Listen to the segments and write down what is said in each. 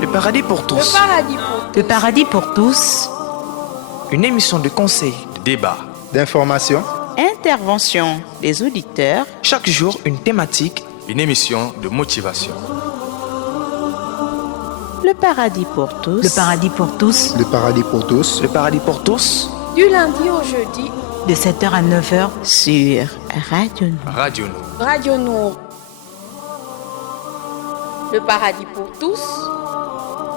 Le paradis pour tous. Le paradis pour tous. Une émission de conseils, de débat, d'information, intervention des auditeurs. Chaque jour, une thématique. Une émission de motivation. Le paradis pour tous. Le paradis pour tous. Le paradis pour tous. Le paradis pour tous. Du lundi au jeudi. De 7h à 9h. Sur Radio Nour. Radio Nour. Radio Nour. Le paradis pour tous.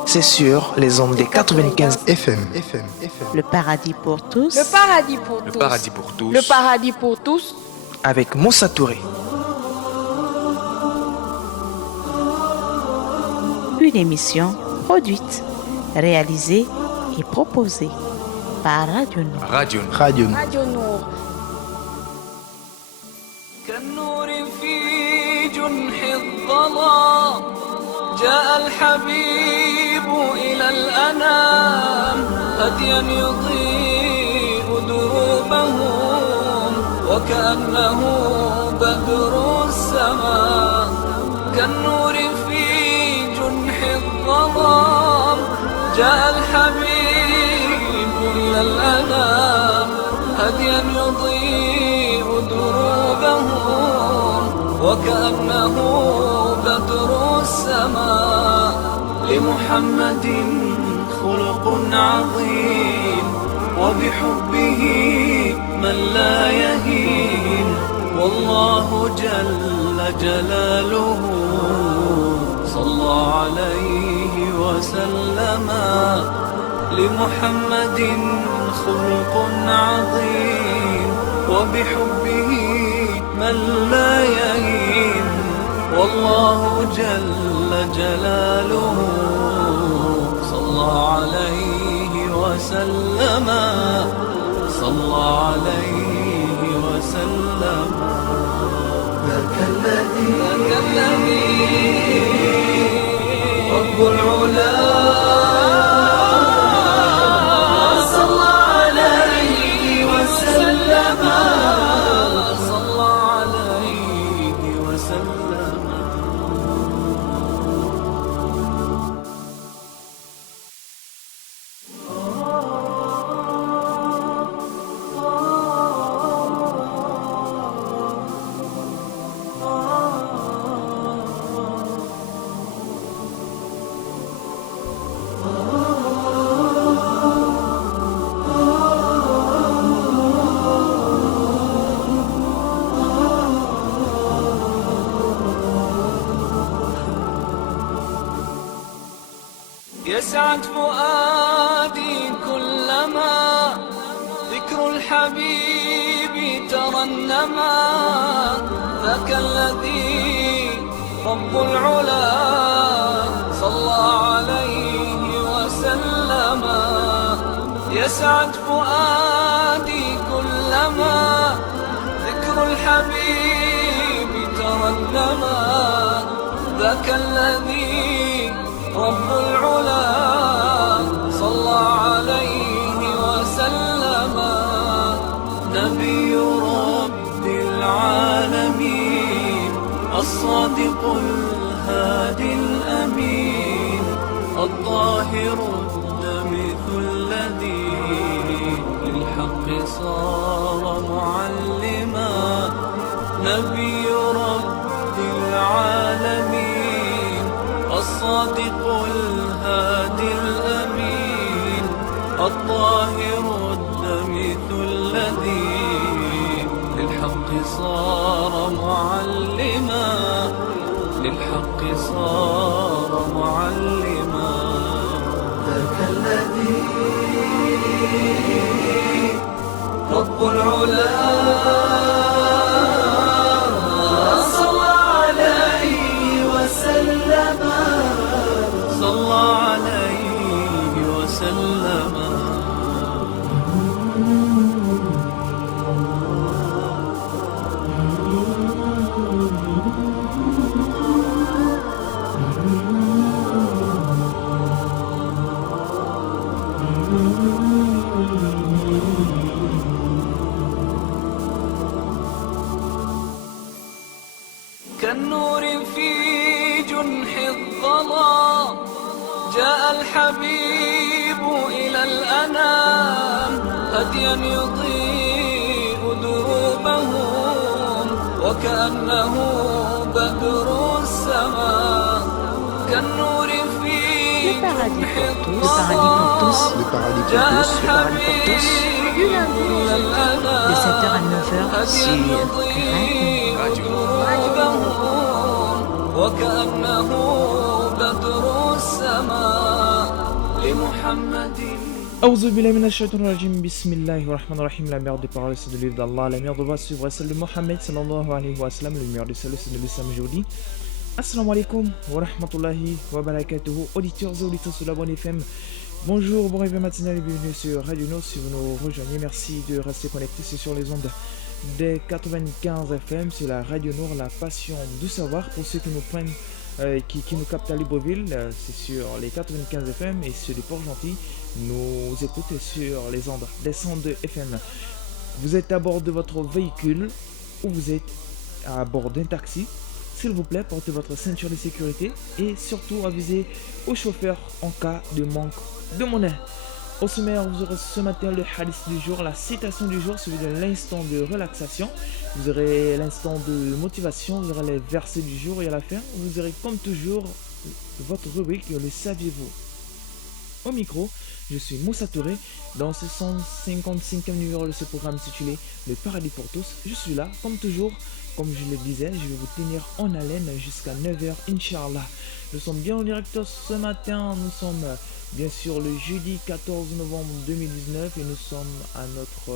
C'est sur les ondes des 95 FM. Le paradis pour tous. Le paradis pour tous. Le paradis pour tous. Le paradis pour tous. Avec Moussa Touré. Une émission produite, réalisée et proposée par Radio Nour. Radio Nour. Radio Nour. Radio Nour. كالنور في جنح الظلام جاء الحبيب إلى الأنام هديا يضيء دروبهم وكأنه بدر السماء كالنور في جنح الظلام جاء الحبيب إلى الأنام هديا يضيء دروبهم وكأنه بدر السماء لمحمد خلق عظيم وبحبه من لا يهين والله جل جلاله صلى عليه وسلم لمحمد خلق عظيم وبحبه من لا يهين والله جل جلاله صلى عليه وسلم صلى عليه وسلم ذاك الذي رب العلا صلى عليه وسلم صلى عليه وسلم يسعد فؤادي كلما ذكر الحبيب ترنما ذاك الذي رب العلا صلى عليه وسلم يسعد فؤادي كلما ذكر الحبيب ترنما ذاك الذي رب العلا صلى عليه وسلم نبي رب العالمين الصادق الهادي الأمين الطاهر الدمث الذي للحق صار معلما نبي رب العالمين الصادق الهادي الأمين الطاهر الدمث الذي للحق صار معلما للحق صار معلما ذاك الذي رب العلا صلى عليه وسلم صلى عليه وسلم الحبيب إلى الأنام هديا يضيء دروبهم وكأنه بدر السماء كالنور في Le paradis pour tous. Le paradis pour tous. Le paradis جاء pour tous. الحبيب إلى De 7h à 9h هديا يضيء دروبهم وكأنه بدر السماء لمحمد. Auzu billahi minash shaitanir rajim. Bismillahir rahmanir rahim. La meilleure des paroles c'est de livre d'Allah, la meilleure de voix suivre celle de Mohammed sallallahu alayhi wa sallam, le meilleur des saluts c'est de l'islam aujourd'hui. Assalamu alaikum wa rahmatullahi wa barakatuhu. Auditeurs et auditrices de la Bonne FM, bonjour, bon réveil matinal et bienvenue sur Radio Nord. Si vous nous rejoignez, merci de rester connectés. C'est sur les ondes des 95 FM, c'est la Radio Nord, la passion du savoir. Pour ceux qui nous prennent, qui nous captent à Libreville, c'est sur les 95 FM, et ceux de Port-Gentil nous écoutez sur les ondes des 102 FM. Vous êtes à bord de votre véhicule ou vous êtes à bord d'un taxi. S'il vous plaît, portez votre ceinture de sécurité et surtout avisez au chauffeur en cas de manque de monnaie. Au sommaire, vous aurez ce matin le hadith du jour, la citation du jour, celui de l'instant de relaxation. Vous aurez l'instant de motivation, vous aurez les versets du jour et à la fin, vous aurez comme toujours votre rubrique, le saviez-vous. Au micro, je suis Moussa Touré. Dans ce 155e numéro de ce programme intitulé Le Paradis pour tous, je suis là, comme toujours. Comme je le disais, je vais vous tenir en haleine jusqu'à 9h, Inch'Allah. Nous sommes bien en direct ce matin. Nous sommes bien sûr le jeudi 14 novembre 2019 et nous sommes à notre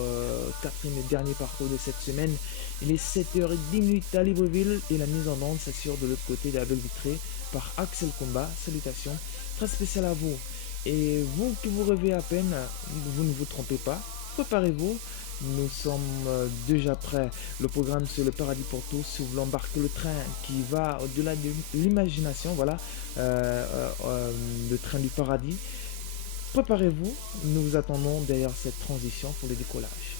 quatrième et dernier parcours de cette semaine. Il est 7h10 à Libreville et la mise en onde s'assure de l'autre côté de la belle vitrée par Axel Combat. Salutations, très spécial à vous. Et vous qui vous rêvez à peine, vous ne vous trompez pas, préparez-vous. Nous sommes déjà prêts. Le programme c'est le paradis pour tous. Vous l'embarquez le train qui va au-delà de l'imagination. Voilà, le train du paradis. Préparez-vous. Nous vous attendons derrière cette transition pour le décollage.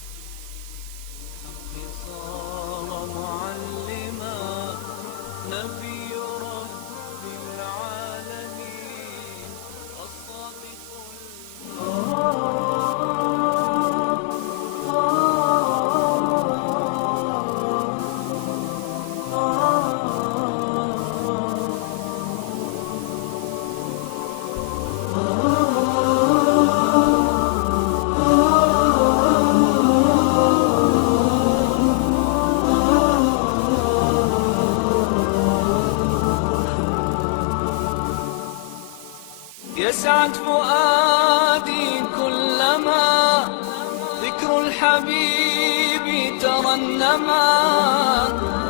يسعد فؤادي كلما ذكر الحبيب ترنما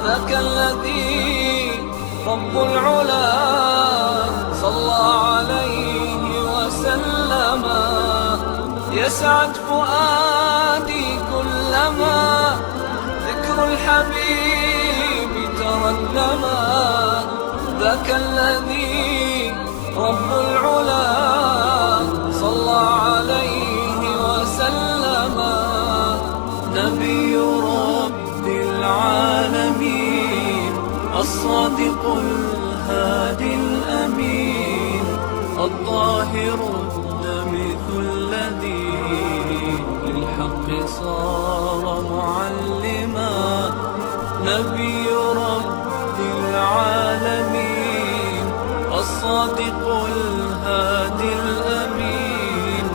ذاك الذي رب العلا صلى عليه وسلم. يسعد فؤادي كلما ذكر الحبيب ترنما ذاك الذي رب العلا صلى عليه وسلم. نبي رب العالمين الصادق الهادي الأمين الطاهر الدمث الذي للحق صار معلما. نبي رب العالمين الصادق الهادي الأمين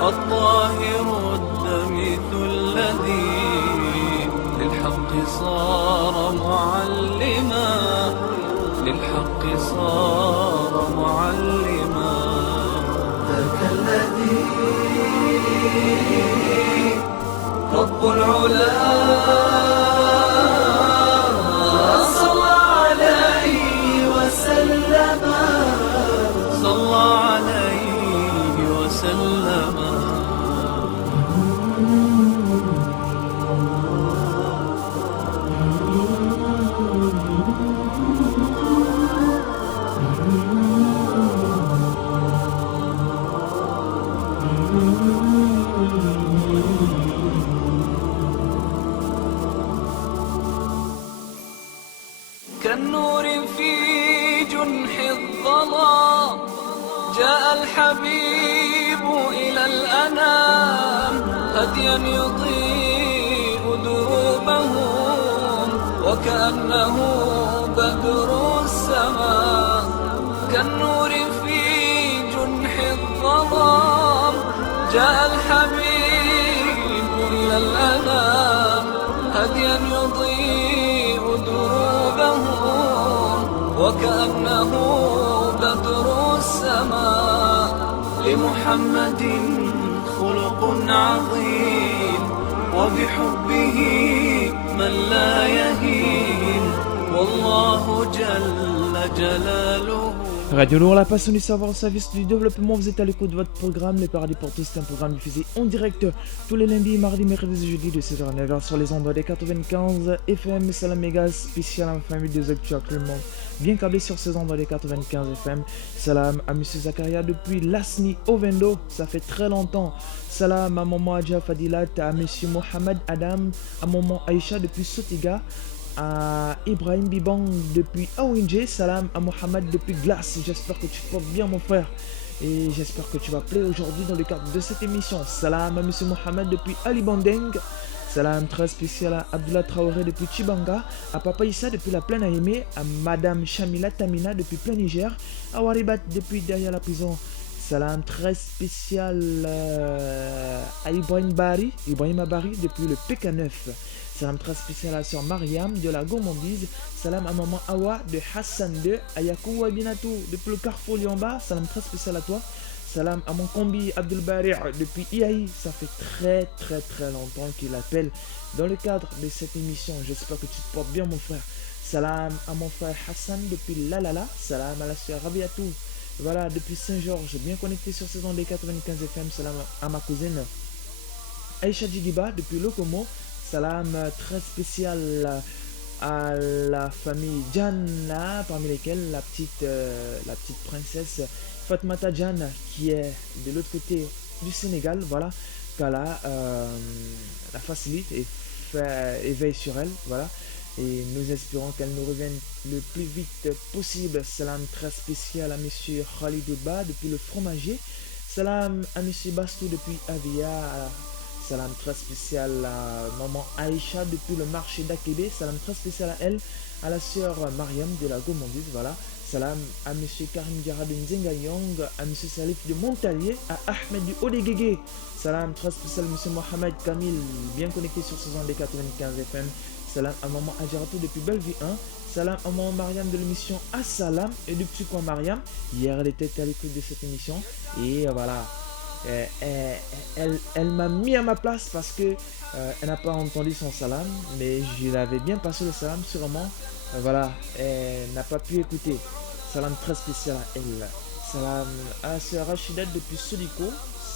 الطاهر الدمث الذي للحق صار معلما. للحق صار معلما. ذاك الذي رب العلا صلى عليه وسلم. صلى عليه وسلم. كالنور في جنح الظلام جاء الحبيب إلى الأنام هديا يضيء دروبهم وكأنه بدر السماء كالنور في جنح الظلام جاء الحبيب إلى الأنام هديا يضيء دروبهم وكأنه بدر السماء لمحمد خلق عظيم وبحبه من لا يهين والله جل جلاله. Radio Lourd, la passion du savoir au service du développement. Vous êtes à l'écoute de votre programme, Les Paradis pour tous. C'est un programme diffusé en direct tous les lundis, mardis, mercredis et jeudis de 7h à 9h sur les ondes des 95 FM. Salam méga spécial en famille des actus actuellement bien câblé sur ces ondes des 95 FM. Salam à Monsieur Zakaria depuis Lasni Ovendo, ça fait très longtemps. Salam à Maman Adja Fadilat, à Monsieur Mohamed Adam, à Maman Aïcha depuis Sotiga, à Ibrahim Bibang depuis Awinje, salam à Mohamed depuis Glace. J'espère que tu portes bien mon frère et j'espère que tu vas plaire aujourd'hui dans le cadre de cette émission. Salam à Monsieur Mohamed depuis Ali Bandeng, salam très spécial à Abdullah Traoré depuis Chibanga, à Papa Issa depuis la plaine Aimé, à Madame Shamila Tamina depuis plein Niger, à Waribat depuis derrière la prison. Salam très spécial à Ibrahim Abari depuis le PK9. Salam très spécial à la sœur Mariam de la gourmandise. Salam à maman Awa de Hassan 2, à Yakou Wabinatou depuis le Carrefour Lyonba. Salam très spécial à toi. Salam à mon combi Abdul Bari depuis IAI. Ça fait très longtemps qu'il appelle dans le cadre de cette émission. J'espère que tu te portes bien mon frère. Salam à mon frère Hassan depuis Lalala. Salam à la sœur Rabiatou. Voilà, depuis Saint-Georges, bien connecté sur ces ondes des 95 FM. Salam à ma cousine Aïcha Djigiba depuis Lokomo. Salam très spécial à la famille Jana, parmi lesquelles la petite princesse Fatmata Jana qui est de l'autre côté du Sénégal. Voilà, qu'Allah la facilite et veille sur elle. Voilà, et nous espérons qu'elle nous revienne le plus vite possible. Salam très spécial à monsieur Khalid Ouba depuis le fromager. Salam à monsieur Bastou depuis Avia. Salam très spécial à maman Aïcha depuis le marché d'Akébé. Salam très spécial à elle, à la sœur Mariam de la gourmandise. Voilà. Salam à monsieur Karim Diarra de Nzenga Yong, à monsieur Salif de Montalier, à Ahmed du Odegege. Salam très spécial à monsieur Mohamed Kamil, bien connecté sur ce ondes des 95 FM. Salam à maman Adjaratou depuis Bellevue 1. Salam à maman Mariam de l'émission Assalam et du petit coin Mariam. Hier, elle était à l'écoute de cette émission. Et voilà. Elle m'a mis à ma place parce que elle n'a pas entendu son salam, mais je l'avais bien passé le salam sûrement. Voilà, elle n'a pas pu écouter. Salam très spécial à elle. Salam à sœur Rachidat depuis Sodiko.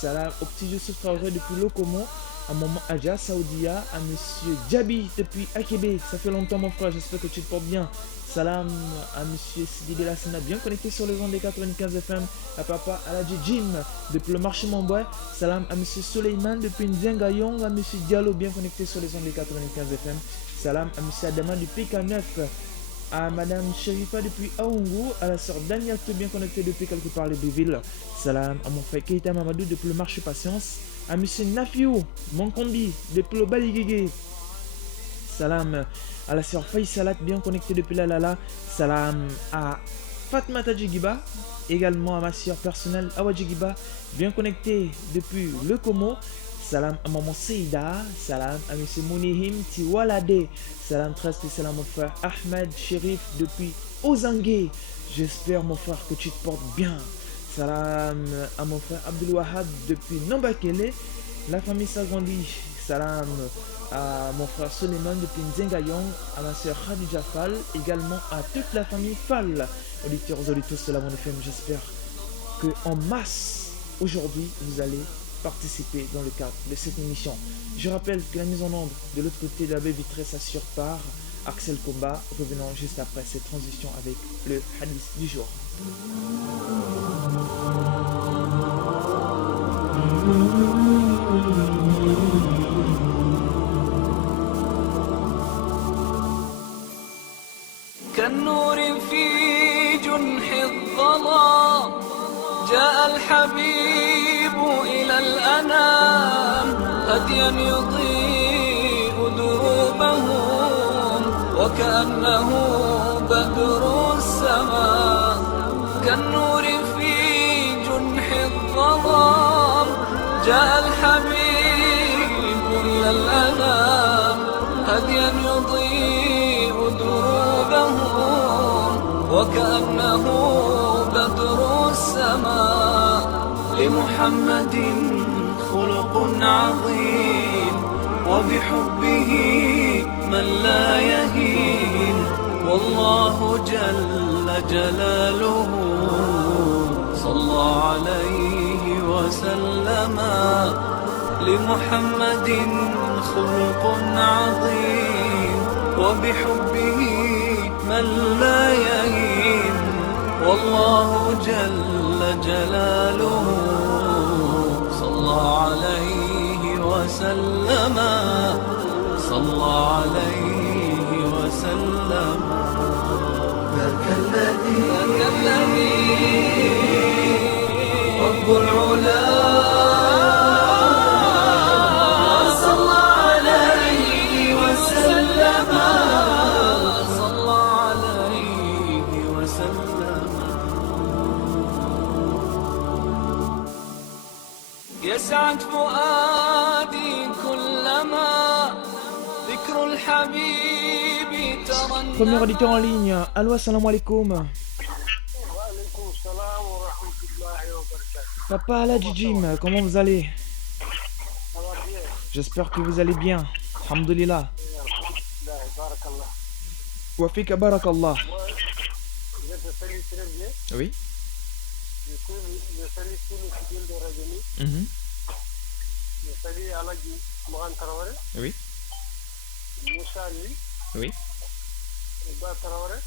Salam au petit Youssef Traoré depuis Lokomo. À maman Adja Saoudia. À monsieur Djabi depuis Akébé. Ça fait longtemps mon frère, j'espère que tu te portes bien. Salam à monsieur Sidi Belassena, bien connecté sur les ondes des 95 FM. À papa Aladji Jim depuis le marché Montbois. Salam à monsieur Soleiman depuis Nzenga Yong. À monsieur Diallo, bien connecté sur les ondes des 95 FM. Salam à monsieur Adama du PK9. À madame Sherifa depuis Aoungu. À la sœur Daniatou, bien connecté depuis quelque part les Béville. Salam à mon frère Keita Mamadou depuis le marché Patience. À monsieur Nafiou, mon combi depuis le Baligégé. Salam à la sœur Faïsalat, bien connectée depuis la Lala. Salam à Fatmata Djigiba, également à ma sœur personnelle Awa Djigiba, bien connectée depuis le Como. Salam à maman Seida. Salam à monsieur Mounihim Tiwalade. Salam très spécial à mon frère Ahmed Sherif depuis Ozangé. J'espère mon frère que tu te portes bien. Salam à mon frère Abdul Wahab depuis Nambakele. La famille s'agrandit. Salam à mon frère Suleiman depuis Nzengayong, à ma soeur Khadija Fall, également à toute la famille Fall. Auditeurs et auditrices de la Bonne FM, j'espère que en masse aujourd'hui vous allez participer dans le cadre de cette émission. Je rappelle que la mise en ombre de l'autre côté de la baie vitrée s'assure par Axel Combat. Revenons juste après cette transition avec le hadith du jour. كالنور في جنح الظلام جاء الحبيب إلى الأنام هديا يضيء دروبهم وكأنه بدر السماء كالنور في جنح الظلام جاء الحبيب إلى الأنام هديا يضيء دروبهم وكأنه بدر السماء لمحمد خلق عظيم وبحبه من لا يهين والله جل جلاله صلى عليه وسلم لمحمد خلق عظيم وبحبه من لا يهين والله جل جلاله صلى عليه وسلم صلى عليه وسلم ذاك الذي رب العلا صلى عليه وسلم صلى عليه وسلم يسعد فؤادي كلما ذكر الحبيب ترنم. Premier auditeur en ligne. Allô, assalamu alaikum. Papa Aladji Jim, comment vous allez? J'espère que vous allez bien. Alhamdulillah. Wa fika barakallah. Je te salue très bien. Oui. Je salue tous les fidèles de Rajani. Je salue Aladji Mohan Traoré. Oui. Moussa Ali. Oui. Iba Traoré.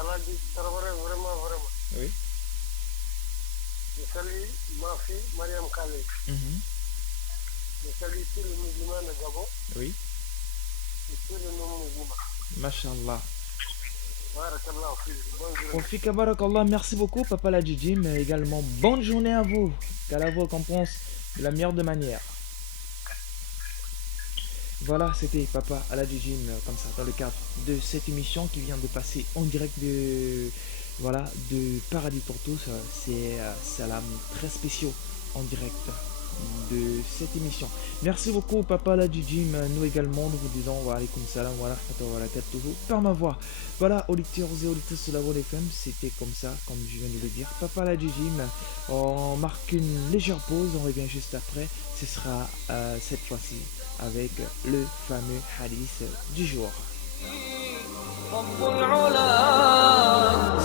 Aladji Traoré, vraiment. Oui. Je salue ma fille Mariam Khaled. Je salue tous les musulmans de Gabon. Oui. Et tous les non-musulmans. Mashallah. Barakallah. Wa fika barakallah. Merci beaucoup, Papa Aladji Jim. Mais également, bonne journée à vous. Qu'Allah vous récompense de la meilleure de manière. Voilà, c'était Papa Aladji Jim, comme ça, dans le cadre de cette émission qui vient de passer en direct de Paradis pour tous. C'est salam très spéciaux en direct de cette émission. Merci beaucoup, Papa Aladji Jim. Nous également, nous vous disons wa alaykoum salam wa rahmatullahi wa barakatuhu par ma voix. Voilà, auditeurs et auditrices de la Voix FM, c'était comme ça, comme je viens de le dire. Papa Aladji Jim, on marque une légère pause, on revient juste après. Ce sera cette fois-ci avec le fameux hadith du jour. رب العلا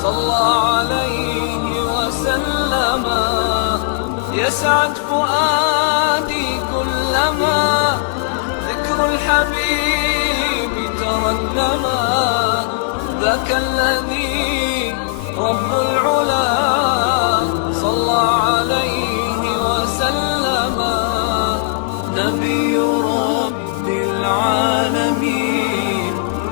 صلى عليه وسلم يسعد فؤادي كلما ذكر الحبيب ترنما ذاك الذي رب العلا صلى عليه وسلم نبي رب العالمين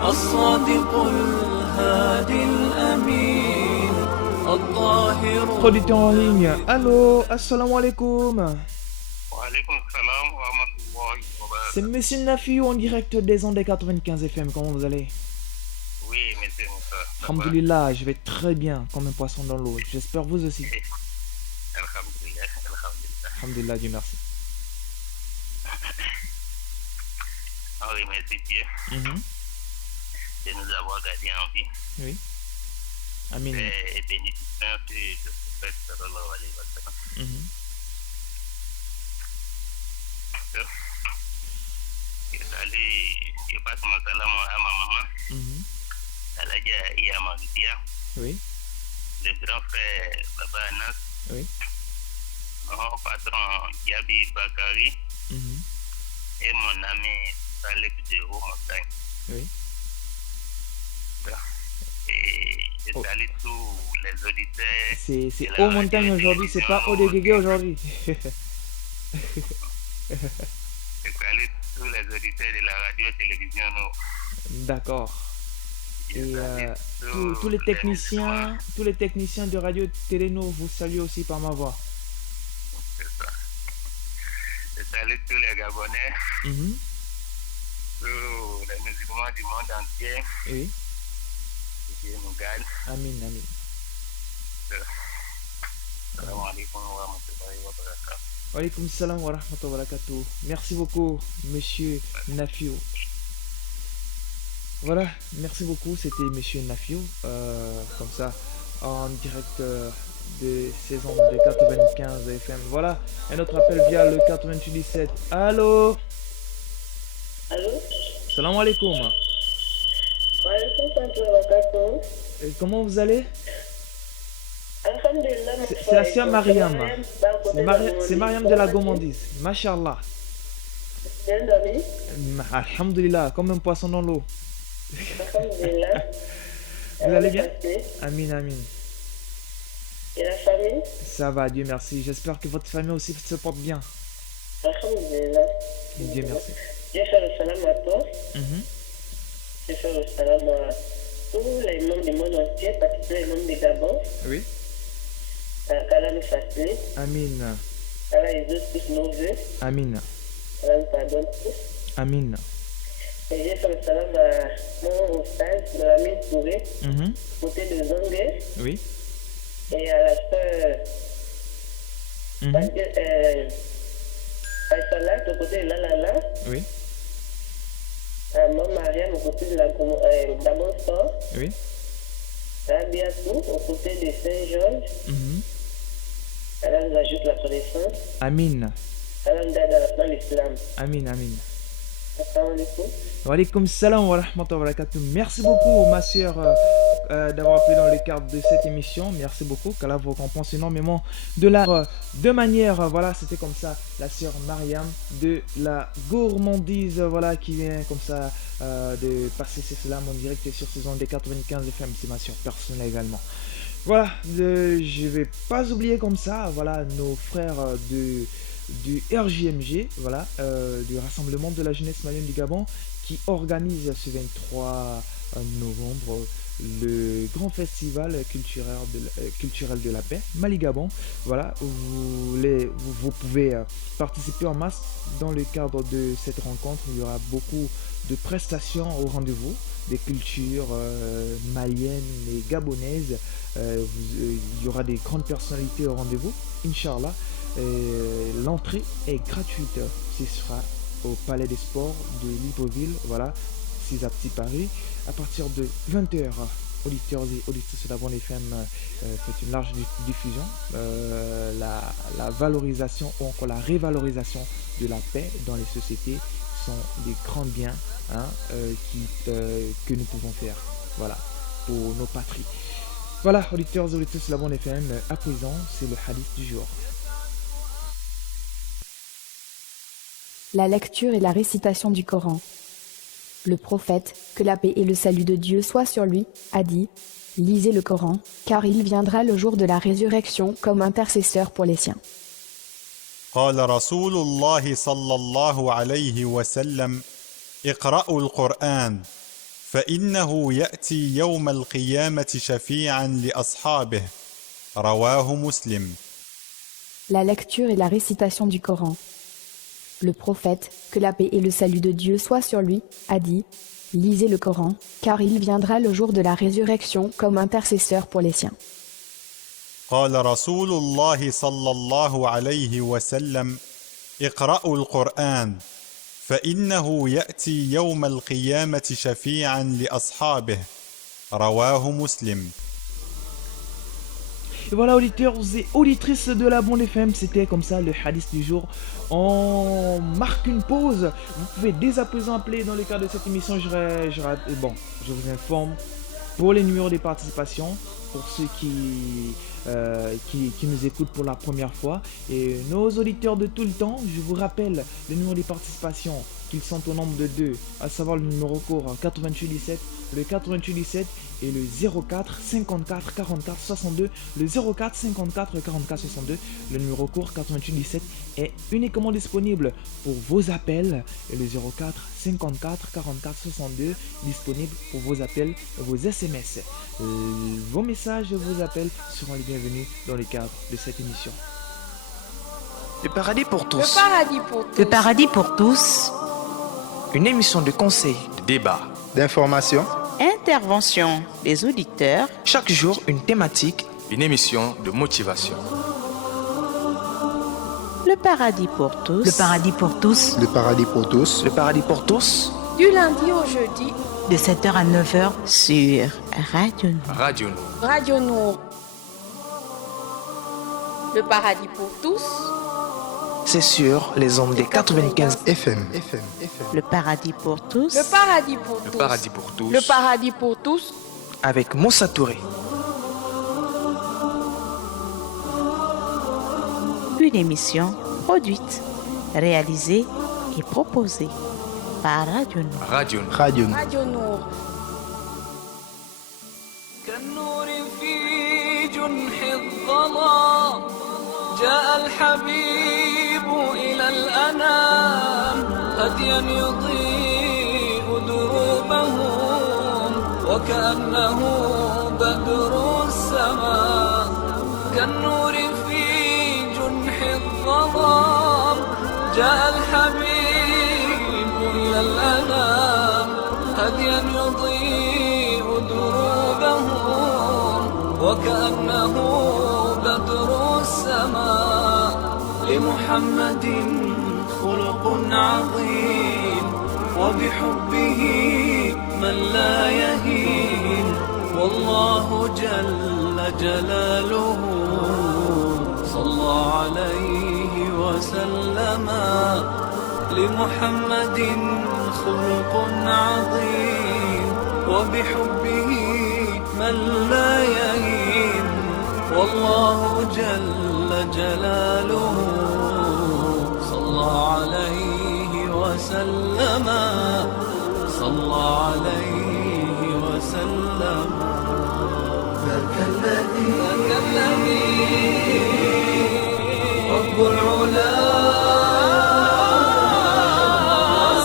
الصادق الهادي الأمين الطاهر. Producteur en ligne, allô, assalamu alaikum. Wa alaykoum salam wa rahmatullahi wa barakatuh. C'est Monsieur Nafiou en direct des ondes des 95 FM, comment vous allez? Oui, monsieur Moussa. Alhamdulillah, je vais très bien, comme un poisson dans l'eau. J'espère vous aussi. Alhamdulillah. Alhamdulillah, Dieu merci. On remercie Dieu de nous avoir gardés en vie. Oui. Amin. Et bénédiction de ce prophète sallallahu alayhi wa sallam. Je passe mon salam à ma maman, Aladja Iyamaridia, Oui. le grand frère Baba Anas, Oui. mon patron Yabi Bakari et mon ami Salek de Haut-Montagne. Oui. Et je salue tous les auditeurs. C'est haut montagne aujourd'hui, c'est pas haut de Guégué aujourd'hui. Je salue tous les auditeurs de la radio-télévision. D'accord. Et tous les techniciens de Radio Téléno vous saluent aussi par ma voix. C'est ça. Je salue tous les Gabonais, tous les musulmans du monde entier. Oui. Que Dieu nous garde. Amin, amin. Salam alaikum wa rahmatullahi wa barakatuh. Wa alaikum salam wa rahmatullahi wa barakatuh. Merci beaucoup, monsieur Nafio. Voilà, merci beaucoup, c'était monsieur Nafio, comme ça, en direct de saison de 95 FM. Voilà, un autre appel via le 8817. Allô? Allô? Salam alaikum. Wa alaikum salam wa barakatuh. Comment vous allez? Alhamdulillah. C'est la sœur Mariam. C'est Mariam de la Gourmandise. Mashallah. Bien dormi? Alhamdulillah, comme un poisson dans l'eau. Alhamdulillah. Vous allez bien? Amin, amin. Et la famille? Ça va, Dieu merci. J'espère que votre famille aussi se porte bien. Alhamdulillah. Dieu merci. Je fais le salam à toi. Je fais le salam à tous les membres du monde entier, particulièrement les membres du Gabon. Oui. Qu'Allah nous facilite. Amin. Allah exauce tous nos vœux. Amin. Allah nous pardonne tous. Amin. Et je fais le salam à mon stage de la mine Touré, côté de Zongue. Oui. Et à la sœur Aïssalat, au côté de Lalala. Oui. À Mont Mariam, au côté de la Gabon Sport. Oui. À Biatou, au côté de Saint-Georges. Allah nous ajoute la connaissance. Amin. Allah nous aide dans l'islam. Amin, amin. Assalamu alaikum. Wa alaikum salam wa rahmatullahi wa barakatuh. Merci beaucoup, ma soeur, d'avoir appelé dans le cadre de cette émission. Merci beaucoup, qu'Allah vous récompense énormément de manière. Voilà, c'était comme ça, la sœur Mariam de la Gourmandise, voilà, qui vient comme ça de passer ses slams en direct sur saison des 95 FM. C'est ma sœur personnelle également. Voilà, je vais pas oublier comme ça, voilà, nos frères du RJMG, voilà, du Rassemblement de la Jeunesse Malienne du Gabon, qui organise ce 23 novembre le grand festival culturel de la paix, Mali Gabon. Voilà, vous pouvez participer en masse dans le cadre de cette rencontre. Il y aura beaucoup de prestations au rendez-vous, des cultures maliennes et gabonaises. Il y aura des grandes personnalités au rendez-vous, Inch'Allah. L'entrée est gratuite. Ce sera au Palais des Sports de Libreville, voilà, 6 à Petit Paris, à partir de 20h. Auditeurs et auditrices de la Bonne FM fait une large diffusion. La valorisation ou encore la révalorisation de la paix dans les sociétés sont des grands biens que nous pouvons faire, voilà, pour nos patries. Voilà, auditeurs et auditrices de la Bonne FM, à présent, c'est le hadith du jour. La lecture et la récitation du Coran. Le prophète, que la paix et le salut de Dieu soient sur lui, a dit : lisez le Coran, car il viendra le jour de la résurrection comme intercesseur pour les siens. قال رسول الله صلى الله عليه وسلم: اقرأوا القرآن فإنه يأتي يوم القيامة شفيعا لأصحابه. رواه مسلم. La lecture et la récitation du Coran. Le prophète, que la paix et le salut de Dieu soient sur lui, a dit : lisez le Coran, car il viendra le jour de la résurrection comme intercesseur pour les siens. قال رسول الله صلى الله عليه وسلم: اقرأوا القرآن فإنه يأتي يوم القيامة شفيعا لأصحابه. رواه مسلم. Et voilà, auditeurs et auditrices de la Bonne FM, c'était comme ça le hadith du jour. On marque une pause. Vous pouvez dès à présent appeler dans le cadre de cette émission. Je vous informe pour les numéros de participation. pour ceux qui nous écoutent pour la première fois. Et nos auditeurs de tout le temps, je vous rappelle le numéro de participation, qu'ils sont au nombre de 2, à savoir le numéro court 8817, le 8817 et le 04 54 44 62, le 04 54 44 62, le numéro court 8817 est uniquement disponible pour vos appels et le 04 54 44 62 disponible pour vos appels et vos SMS. Vos messages et vos appels seront les bienvenus dans le cadre de cette émission. Le paradis pour tous. Le paradis pour tous. Le paradis pour tous. Une émission de conseils, de débat, d'information, Intervention des auditeurs. chaque jour une thématique, une émission de motivation. Le paradis pour tous. Le paradis pour tous. le paradis pour tous, le paradis pour tous, Du lundi au jeudi, De 7h à 9h. Sur Radio Nour. Radio Nour. Radio Nour. Le paradis pour tous. c'est sur les ondes des 95 FM. Le paradis pour tous. Le paradis pour Le tous. paradis pour tous. Le paradis pour tous. avec Moussa Touré. Une émission produite, réalisée et proposée par Radio Nour. Radio Nour. Radio Nour. Radio Nour. كالنور في جنح الظلام جاء الحبيب إلى الأنام هديا يضيء دروبهم وكأنه بدر السماء كالنور في جنح الظلام جاء الحبيب إلى الأنام هديا يضيء دروبهم وكأنه بدر السماء لمحمد خلق عظيم وبحبه من لا يهين والله جل جلاله صلى عليه وسلم لمحمد خلق عظيم وبحبه من لا يهين والله جل جلاله صلى عليه وسلم صلى عليه وسلم ذاك الذي رب العلا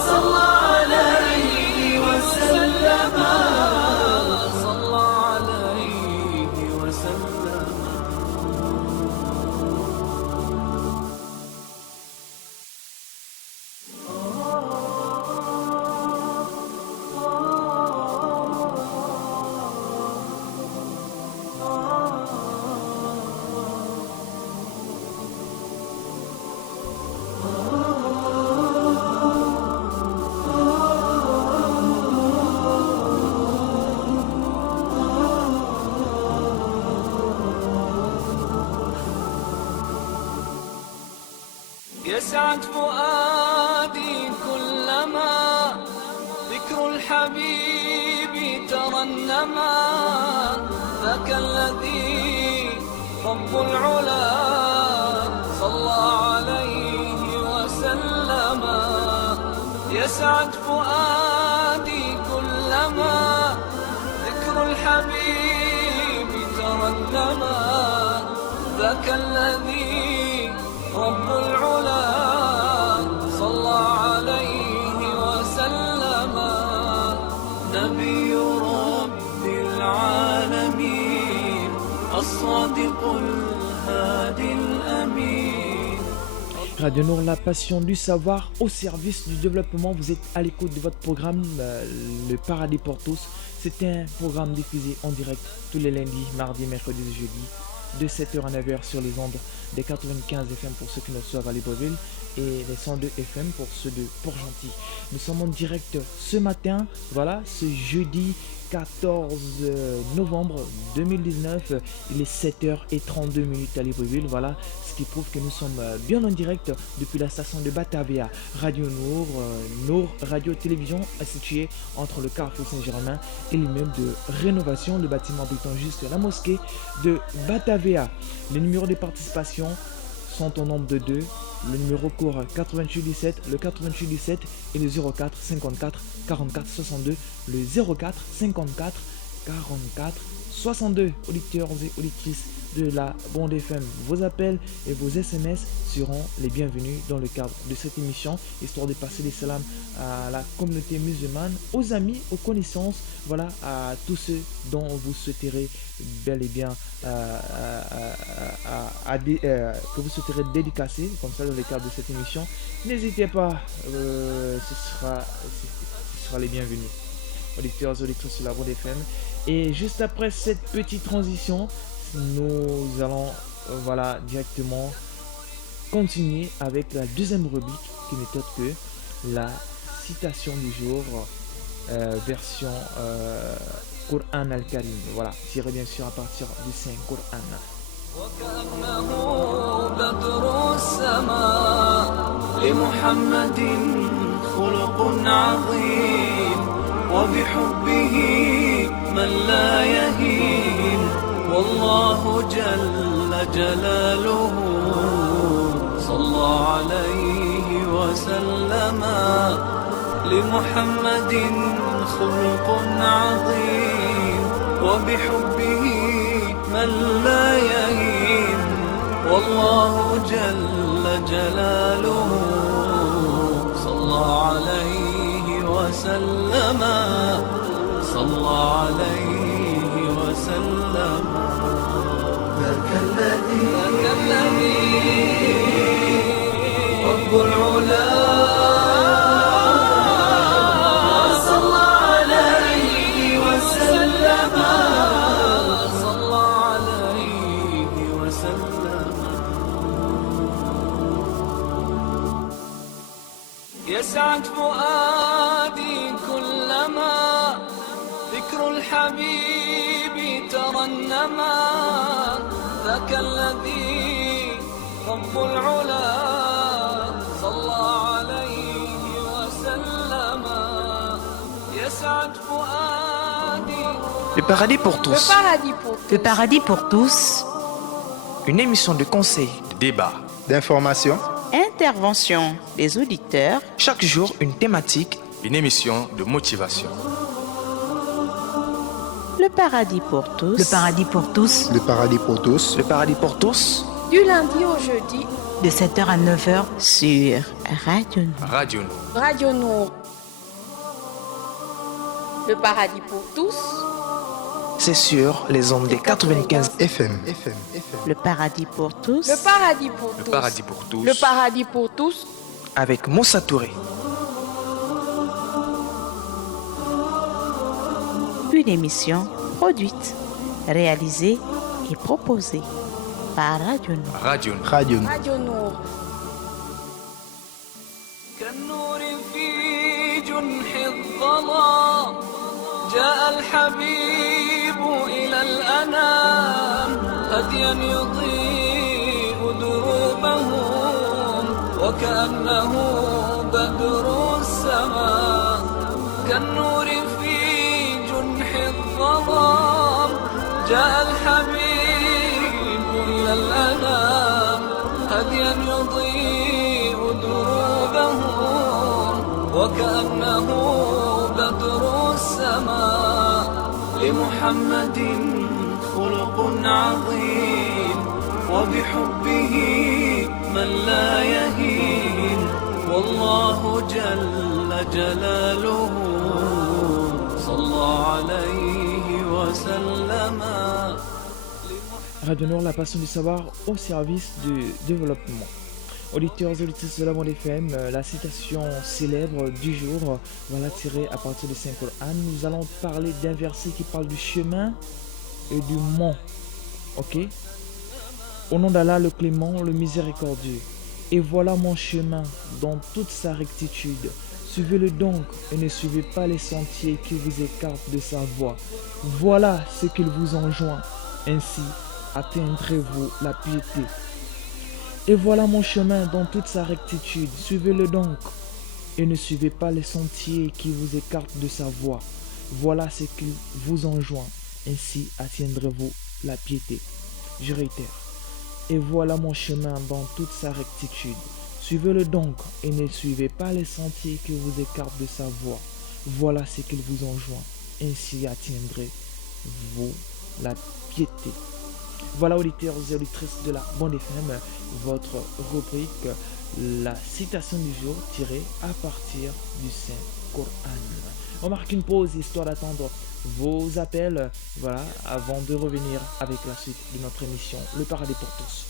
صلى عليه وسلم صلى عليه وسلم يسعد فؤادي كلما ذكر الحبيب ترنما ذاك الذي رب العلا صلى عليه وسلم يسعد فؤادي كلما ذكر الحبيب ترنما ذاك الذي رب العلا صلى عليه وسلم نبي رب العالمين الصادق الهادي الأمين. Radio Nour, la passion du savoir au service du développement. Vous êtes à l'écoute de votre programme Le Paradis pour tous. C'est un programme diffusé en direct tous les lundis, mardis, mercredis et jeudis de 7h à 9h sur les ondes des 95 FM pour ceux qui nous reçoivent à Libreville et les 102 FM pour ceux de Port-Gentil. Nous sommes en direct ce matin, voilà, ce jeudi 14 novembre 2019, il est 7h32 à Libreville, voilà, ce qui prouve que nous sommes bien en direct depuis la station de Batavia. Radio Nour, Nour Radio-Télévision, située entre le Carrefour Saint-Germain et l'immeuble de rénovation, le bâtiment abritant juste la mosquée de Batavia. Les numéros de participation sont au nombre de 2. Le numéro court 8817, le 8817 et le 04 54 44 62, le 04 54 44 62. Auditeurs et auditrices de la bande FM, vos appels et vos SMS seront les bienvenus dans le cadre de cette émission, histoire de passer les salams à la communauté musulmane, aux amis, aux connaissances, voilà, à tous ceux dont vous souhaiterez bel et bien que vous souhaiterez dédicacer, comme ça dans le cadre de cette émission. N'hésitez pas, ce sera les bienvenus. Auditeurs et auditrices sur la bande FM. Et juste après cette petite transition, nous allons directement continuer avec la deuxième rubrique qui n'est autre que la citation du jour, version Coran al-Karim. Voilà, tiré bien sûr à partir du Saint Coran. والله جل جلاله صلى عليه وسلم لمحمد خلق عظيم وبحبه من لا يهين والله جل جلاله صلى عليه وسلم صلى عليه وسلم ذاك الذي رب العلا صلى عليه وسلم صلى عليه وسلم يسعد فؤادي كلما ذكر الحبيب ترنما ذاك الذي رب العلا صلى عليه وسلم يسعد فؤادي. Le paradis pour tous. Le paradis pour tous. Le paradis pour tous. Une émission de conseil, de débat, d'information, intervention des auditeurs. Chaque jour, une thématique. Une émission de motivation. Le paradis pour tous. Le paradis pour tous. Le paradis pour tous. Le paradis pour tous. Du lundi au jeudi. De 7h à 9h. Sur Radio Nour. Radio Nour. Radio Nour. Le paradis pour tous. C'est sur les ondes des 95 FM. Le paradis pour tous. Le paradis pour tous. Le paradis pour tous. Le paradis pour tous. Avec Moussa Touré. Une émission produite, réalisée et proposée par Radio Nour. Radio Nour. Radio Nour. Radio Nour. كالنور في جنح الظلام جاء الحبيب إلى الأنام هديا يضيء دروبهم وكأنه بدر السماء كالنور في جنح الظلام جاء الحبيب إلى الأنام هديا يضيء دروبهم وكأنه بدر السماء لمحمد خلق عظيم وبحبه من لا يهين والله جل جلاله صلى عليه وسلم. Radio Nour, la passion du savoir au service du développement. Auditeurs et auditrices de la bande FM, la citation célèbre du jour, voilà, tirée à partir du Saint Coran. Nous allons parler d'un verset qui parle du chemin et du mont. Ok? Au nom d'Allah, le clément, le miséricordieux. Et voilà mon chemin dans toute sa rectitude. Suivez-le donc et ne suivez pas les sentiers qui vous écartent de sa voie. Voilà ce qu'il vous enjoint. Ainsi atteindrez-vous la piété. Et voilà mon chemin dans toute sa rectitude. Suivez-le donc et ne suivez pas les sentiers qui vous écartent de sa voie. Voilà ce qu'il vous enjoint. Ainsi atteindrez-vous la piété. Je réitère. Et voilà mon chemin dans toute sa rectitude. Suivez-le donc et ne suivez pas les sentiers qui vous écartent de sa voie. Voilà ce qu'il vous enjoint. Ainsi atteindrez-vous la piété. Voilà, auditeurs et auditrices de la Bande FM, votre rubrique, la citation du jour tirée à partir du Saint-Coran. On marque une pause histoire d'attendre vos appels, voilà, avant de revenir avec la suite de notre émission, Le Paradis pour tous.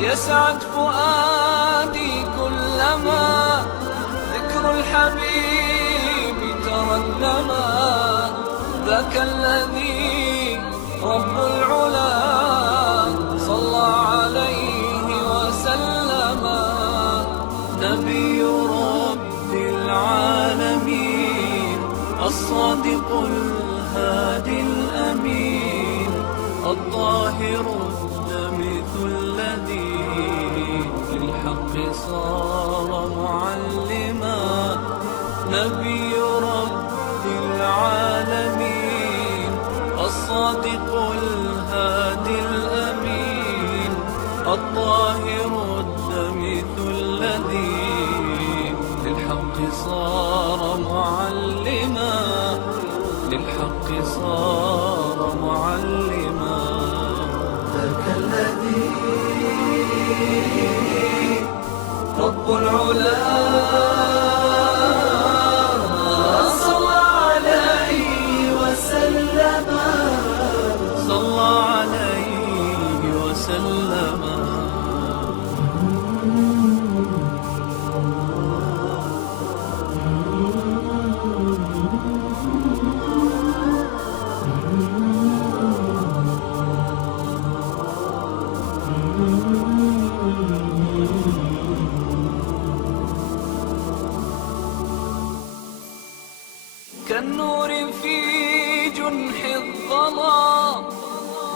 يسعد فؤادي كلما ذكر الحبيب ترنما ذاك الذي رب العلا صلى عليه وسلم نبي رب العالمين الصادق الهادي الأمين الطاهر صار معلما نبي رب العالمين الصادق الهادي الأمين الطاهر الدمث الذي للحق صار معلما للحق صار معلما ذاك الذي رب العلا صلى عليه وسلم صلى عليه وسلم كالنور في جنح الظلام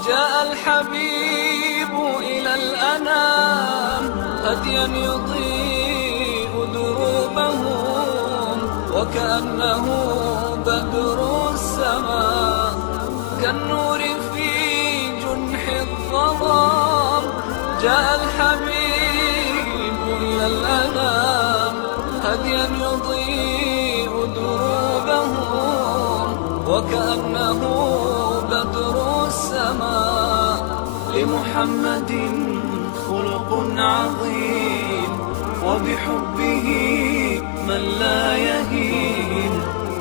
جاء الحبيب إلى الأنام هديا يضيء دروبهم وكأنه بدر السماء كالنور في جنح الظلام جاء الحبيب إلى الأنام هديا يضيء دروبهم وكأنه بدر السماء لمحمد خلق عظيم وبحبه من لا يهين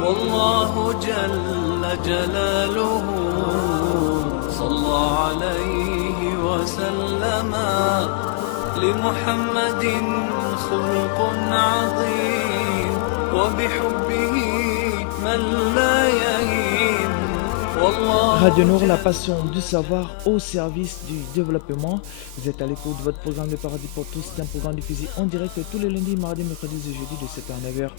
والله جل جلاله صلى عليه وسلم لمحمد خلق عظيم وبحبه من لا يهين Radio Nour, la passion du savoir au service du développement. Vous êtes à l'écoute de votre programme Le Paradis pour tous. C'est un programme diffusé en direct tous les lundis, mardis, mercredis et jeudis de 7h à 9h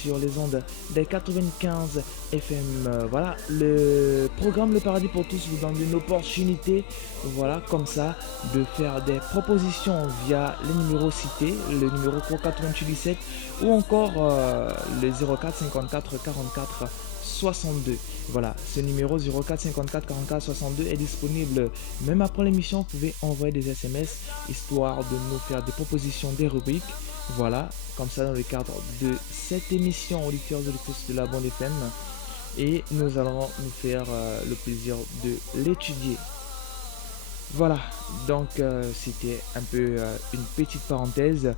sur les ondes des 95 FM. Voilà, le programme Le Paradis pour tous vous donne une opportunité, voilà, comme ça, de faire des propositions via les numéros cités, le numéro 48817 ou encore le 04 54 44 62. Voilà, ce numéro 04 54 44 62 est disponible même après l'émission. Vous pouvez envoyer des SMS histoire de nous faire des propositions, des rubriques. Voilà, comme ça dans le cadre de cette émission auditeurs et auditrices de la Bande FM. Et nous allons nous faire le plaisir de l'étudier. Voilà, donc c'était un peu une petite parenthèse.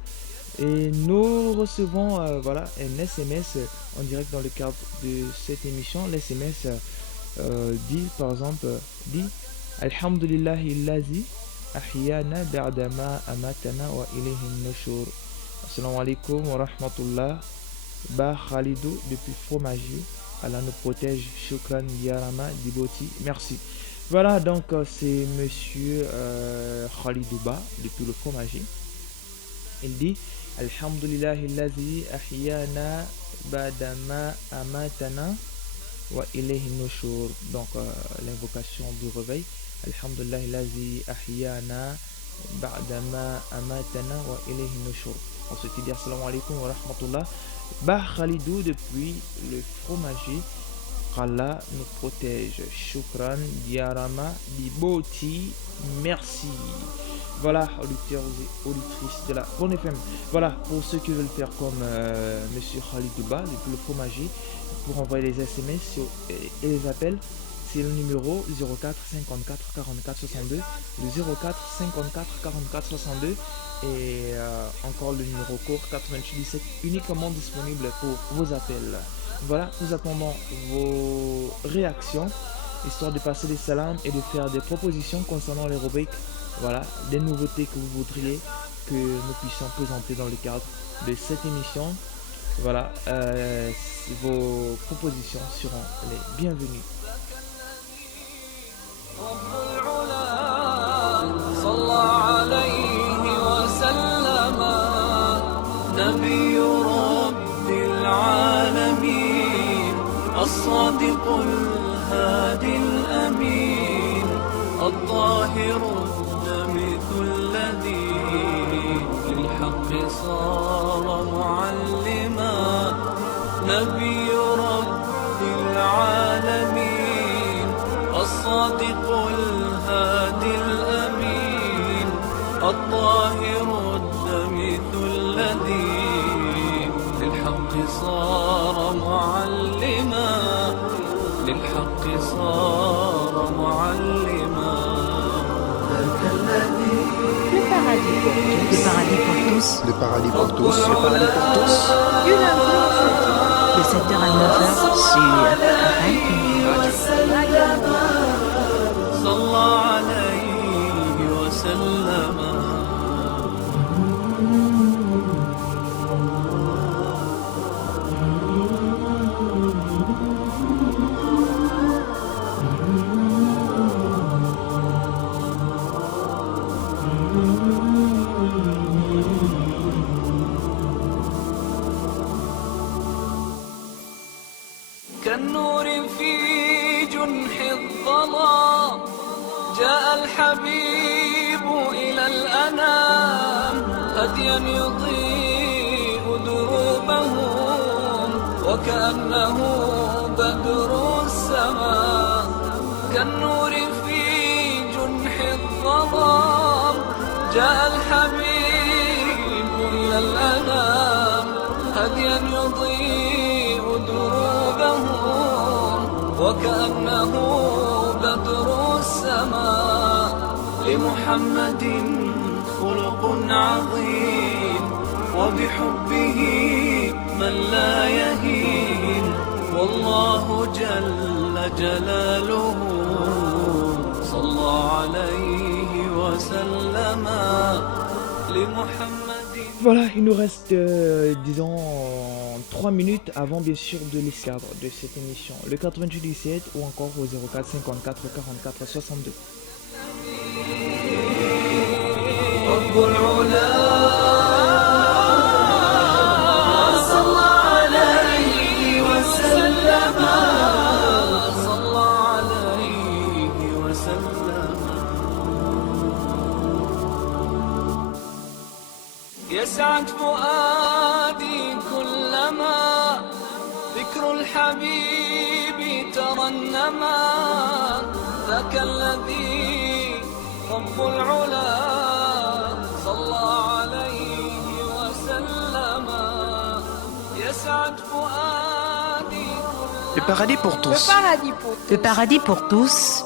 Et nous recevons voilà, un SMS en direct dans le cadre de cette émission. L'SMS dit par exemple, Alhamdulillahi lazi ahyana ba'dama amatana wa ilayhi nushur. Salam alaikum wa rahmatullah. Bah Khalidou depuis Fromagier. Allah nous protège. Shukran Yarama Diboti. Merci. Voilà, donc c'est monsieur Khalidou Ba depuis le Fromagier. Il dit Alhamdulillahillazi ahyana badama amatana wa ilayhi nushur. Donc l'invocation du réveil. Alhamdulillahillazi ahyana badama amatana wa ilayhi nushur. Ensuite il dit assalamu alaikum wa rahmatullah. Bah Khalidou depuis le Fromager. Allah nous protège. Shukran Diarama Biboti. Merci. Voilà, auditeurs et auditrices de la Bonne FM. Voilà, pour ceux qui veulent faire comme monsieur Khalidou Ba depuis le Fromager, pour envoyer les SMS et les appels, c'est le numéro 04 54 44 62, le 04 54 44 62 et encore le numéro court 88 17 uniquement disponible pour vos appels. Voilà, nous attendons vos réactions histoire de passer des salams et de faire des propositions concernant les rubriques. Voilà, des nouveautés que vous voudriez que nous puissions présenter dans le cadre de cette émission. Voilà, vos propositions seront les bienvenues. الصادق الهادي الأمين الظاهر الدمث الذي للحق صار معلما نبي رب العالمين الصادق الهادي الأمين الظاهر الدمث الذي للحق صار معلما للحق صار معلما Le paradis pour tous. Le paradis pour tous. Le paradis pour tous. Du lundi au jeudi. De 7h à 9h sur Radio. صلى عليه وسلم كالنور في جنح الظلام جاء الحبيب إلى الأنام هديا يضيء دروبهم وكأنه بدر السماء كالنور في جنح الظلام جاء الحبيب إلى الأنام هديا يضيء دروبهم وكأنه بدر السماء لمحمد خلق عظيم وبحبه من لا يهين والله جل جلاله صلى عليه وسلم لمحمد. Voilà, il nous reste, disons, 3 minutes avant, bien sûr, de l'escadre de cette émission. Le 88-17 ou encore au 04 54 44 62. يسعد فؤادي كلما ذكر الحبيب ترنما ذاك الذي رب العلا صلى عليه وسلم يسعد فؤادي Le paradis pour tous. Le paradis pour tous. Le paradis pour tous.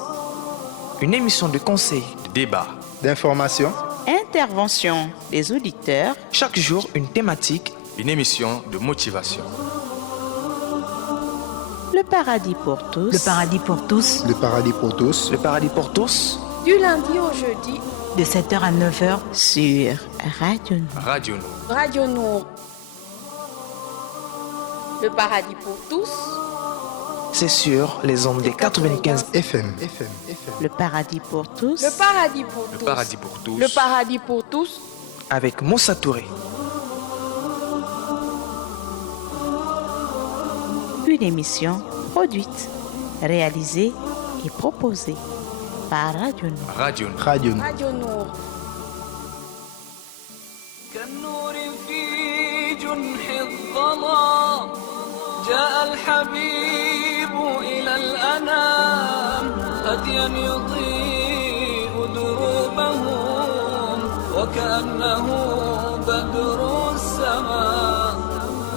Une émission de conseil, de débat, d'information, intervention des auditeurs. Chaque jour, une thématique. Une émission de motivation. Le paradis pour tous. Le paradis pour tous. Le paradis pour tous. Le paradis pour tous. Du lundi au jeudi. De 7h à 9h sur Radio Nour. Radio Nour. Radio Nour. Le paradis pour tous. C'est sur les ondes des 95 FM. Le paradis pour tous. Le paradis pour Le tous. paradis pour tous. Le paradis pour tous. avec Moussa Touré. Une émission produite, réalisée et proposée par Radio Nour. Radio Nour. Radio Nour. Radio Nour. كالنور في جنح الظلام جاء الحبيب إلى الأنام هديا يضيء دروبهم وكأنه بدر السماء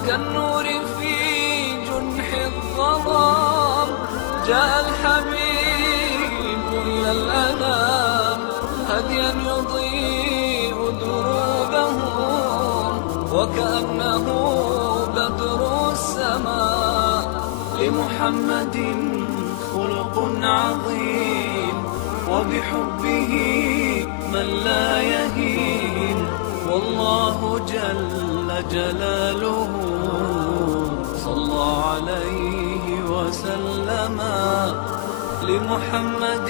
كالنور في جنح الظلام جاء الحبيب إلى الأنام هديا يضيء دروبهم وكأنه بدر السماء لمحمد خلق عظيم وبحبه من لا يهين والله جل جلاله صلى عليه وسلم لمحمد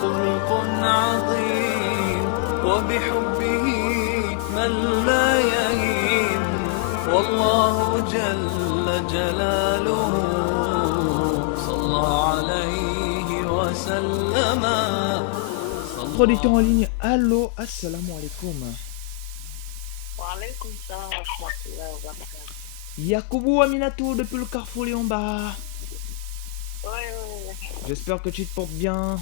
خلق عظيم وبحبه من لا يهين والله جل جلاله صلى عليه وسلم. Producteur en ligne, allô, assalamu alaikum. Wa alaikum salam wa rahmatullahi wa barakatuh. Yakoubou Aminatou depuis le Carrefour Léon-Bara. Oui. J'espère que tu te portes bien.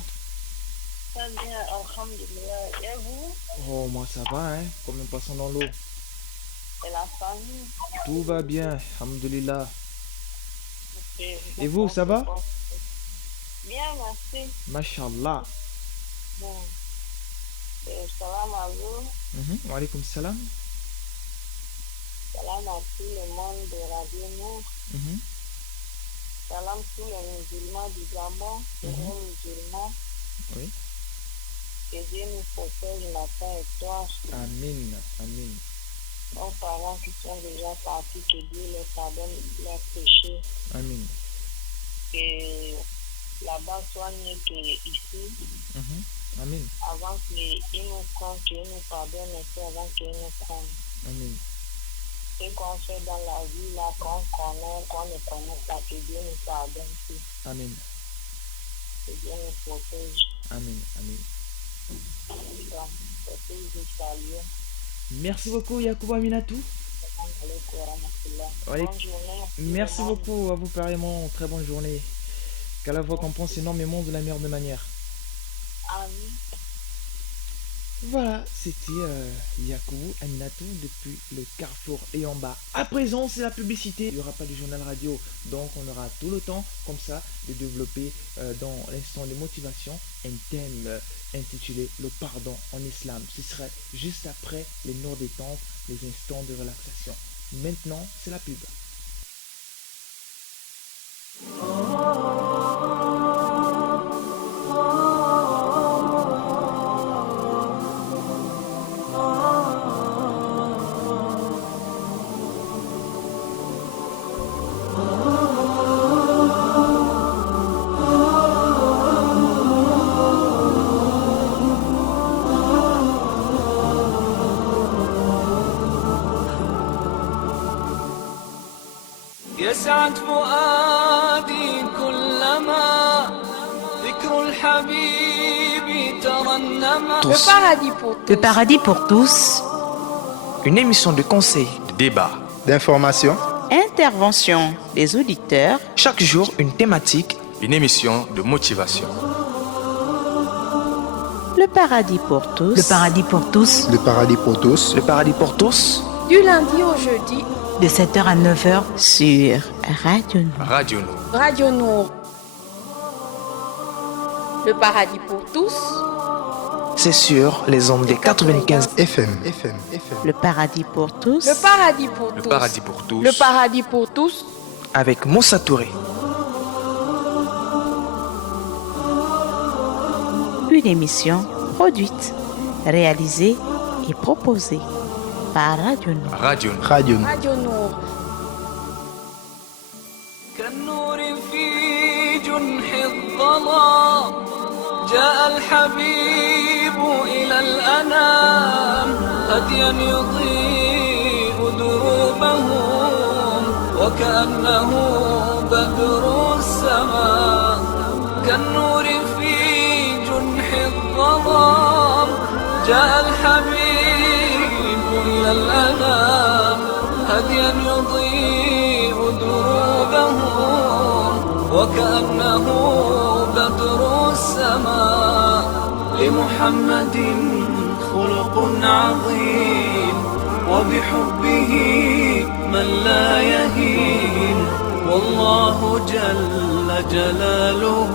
Très bien, alhamdulillah. Et vous? Oh, moi ça va, hein, comme un poisson dans l'eau. Et la famille? Tout va bien, alhamdulillah. Okay. Et vous, ça va? Bien, merci. Mashallah. Bon. Salam à vous. Wa alaykoum salam. Salam à tout le monde de Radio Nour. Salam tous les musulmans du Gabon, les musulmans. Oui. Que Dieu nous protège matin et soir. Amin, amin. Nos parents qui sont déjà partis, que Dieu leur pardonne leurs péchés. Amin. Que là-bas soit mieux qu'ici. Amin. Avant qu'ils nous prennent, qu'ils nous pardonnent aussi avant qu'ils nous prennent. Amin. Ce qu'on fait dans la vie, là, qu'on connaît, qu'on ne connaît pas, que Dieu nous pardonne aussi. Amin. Que Dieu nous protège. Amin, amin. Donc, c'est tout, je salue. Merci beaucoup Yakoubou Aminatou. Bonne journée. Merci beaucoup à vous pareillement, très bonne journée. Qu'Allah vous récompense énormément de la meilleure des manières. Amin. Voilà, c'était Yakoubou Aminatou depuis le Carrefour et en bas. À présent, c'est la publicité. Il n'y aura pas de journal radio, donc on aura tout le temps, comme ça, de développer dans l'instant de motivation un thème intitulé Le pardon en islam. Ce serait juste après les noms des temples, les instants de relaxation. Maintenant, c'est la pub. يسعد فؤادي كلما ذكر الحبيب ترنما. Le paradis pour tous. Le paradis pour tous. Une émission de conseil, De débat. D'information. Intervention des auditeurs. chaque jour une thématique, Une émission de motivation. Le paradis pour tous. Le paradis pour tous. Le paradis pour tous. le paradis pour tous, Du lundi au jeudi. De 7h à 9h. Sur Radio Nour. Radio Nour. Radio Nour. Le paradis pour tous. c'est sur les ondes des 95 FM. Le paradis pour tous. Le paradis pour Le tous. paradis pour tous. Le paradis pour tous. avec Moussa Touré. Une émission produite, réalisée est proposé par Radio Nour. Radio Nour. Radio Nour. Radio Nour. كالنور في جنح الظلام جاء الحبيب إلى الأنام هديا يضيء دروبهم وكأنه بدر السماء كالنور في جنح الظلام جاء الحبيب إلى الأنام هديا يضيء دروبهم وكأنه بدر السماء لمحمد خلق عظيم وبحبه من لا يهين والله جل جلاله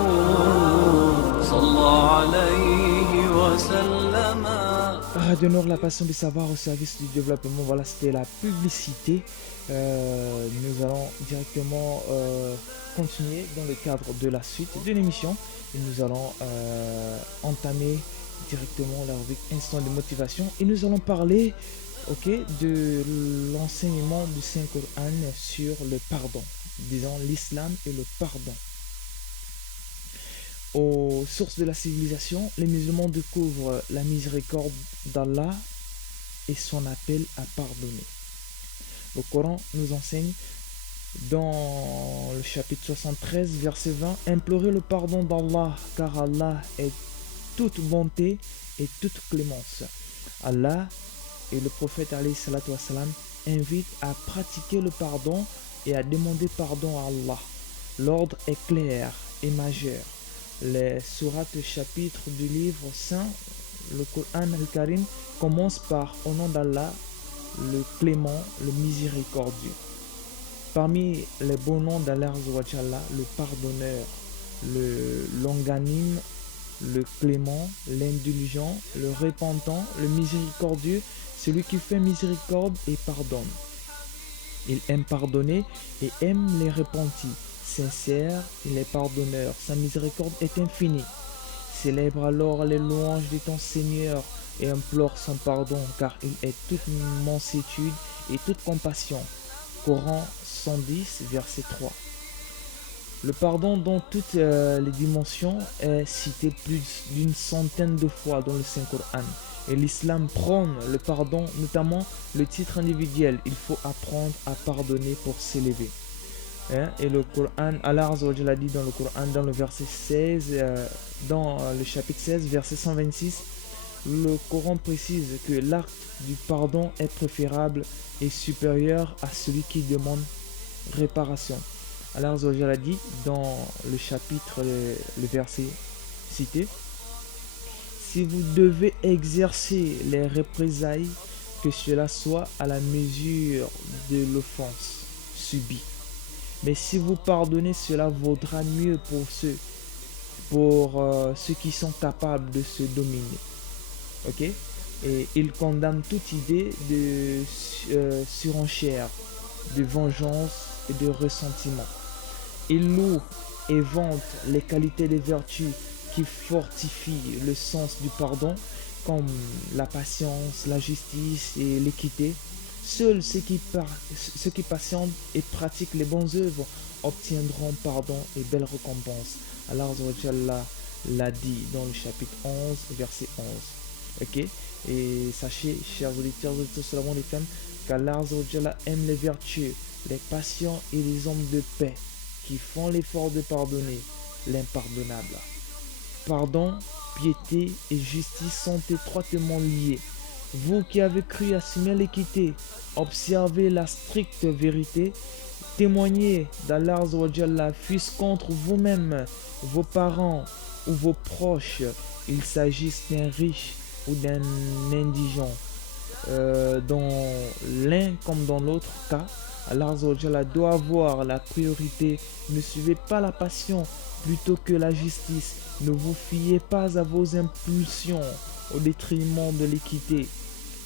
صلى عليه وسلم. Radio Nour, la passion du savoir au service du développement. Voilà, c'était la publicité. Nous allons directement continuer dans le cadre de la suite de l'émission. Et nous allons entamer directement la rubrique Instant de motivation. Et nous allons parler de l'enseignement du Saint-Coran sur le pardon. Disons l'islam et le pardon. Aux sources de la civilisation, les musulmans découvrent la miséricorde d'Allah et son appel à pardonner. Le Coran nous enseigne dans le chapitre 73, verset 20, « Implorez le pardon d'Allah, car Allah est toute bonté et toute clémence. » Allah et le prophète alayhi salatu wassalam invitent à pratiquer le pardon et à demander pardon à Allah. L'ordre est clair et majeur. Les sourates, chapitres du livre saint, le Coran al-Karim, commence par « Au nom d'Allah, le clément, le miséricordieux ». Parmi les beaux noms d'Allah, le pardonneur, le longanime, le clément, l'indulgent, le repentant, le miséricordieux, celui qui fait miséricorde et pardonne. Il aime pardonner et aime les repentis. Sincère, il est pardonneur. Sa miséricorde est infinie. Célèbre alors les louanges de ton Seigneur et implore son pardon, car il est toute mansuétude et toute compassion. Coran 110, verset 3. Le pardon dans toutes les dimensions est cité plus d'une centaine de fois dans le Saint-Coran. Et l'islam prône le pardon, notamment le titre individuel. Il faut apprendre à pardonner pour s'élever. Et le Coran, Allah a dit dans le Coran, dans le verset 16, dans le chapitre 16, verset 126, le Coran précise que l'acte du pardon est préférable et supérieur à celui qui demande réparation. Allah a dit dans le chapitre, le verset cité, si vous devez exercer les représailles, que cela soit à la mesure de l'offense subie. Mais si vous pardonnez, cela vaudra mieux pour ceux qui sont capables de se dominer. Ok? Et il condamne toute idée de surenchère, de vengeance et de ressentiment. Il loue et vante les qualités des vertus qui fortifient le sens du pardon, comme la patience, la justice et l'équité. Seuls ceux qui patientent et pratiquent les bonnes œuvres obtiendront pardon et belles récompenses. Allah l'a dit dans le chapitre 11, verset 11. Ok? Et sachez, chers auditeurs de FM, qu'Allah aime les vertueux, les patients et les hommes de paix qui font l'effort de pardonner l'impardonnable. Pardon, piété et justice sont étroitement liés. Vous qui avez cru assumer l'équité, observez la stricte vérité, témoignez d'Allah, fût-ce contre vous-même, vos parents ou vos proches, il s'agisse d'un riche ou d'un indigent. Dans l'un comme dans l'autre cas, Allah doit avoir la priorité. Ne suivez pas la passion plutôt que la justice. Ne vous fiez pas à vos impulsions au détriment de l'équité.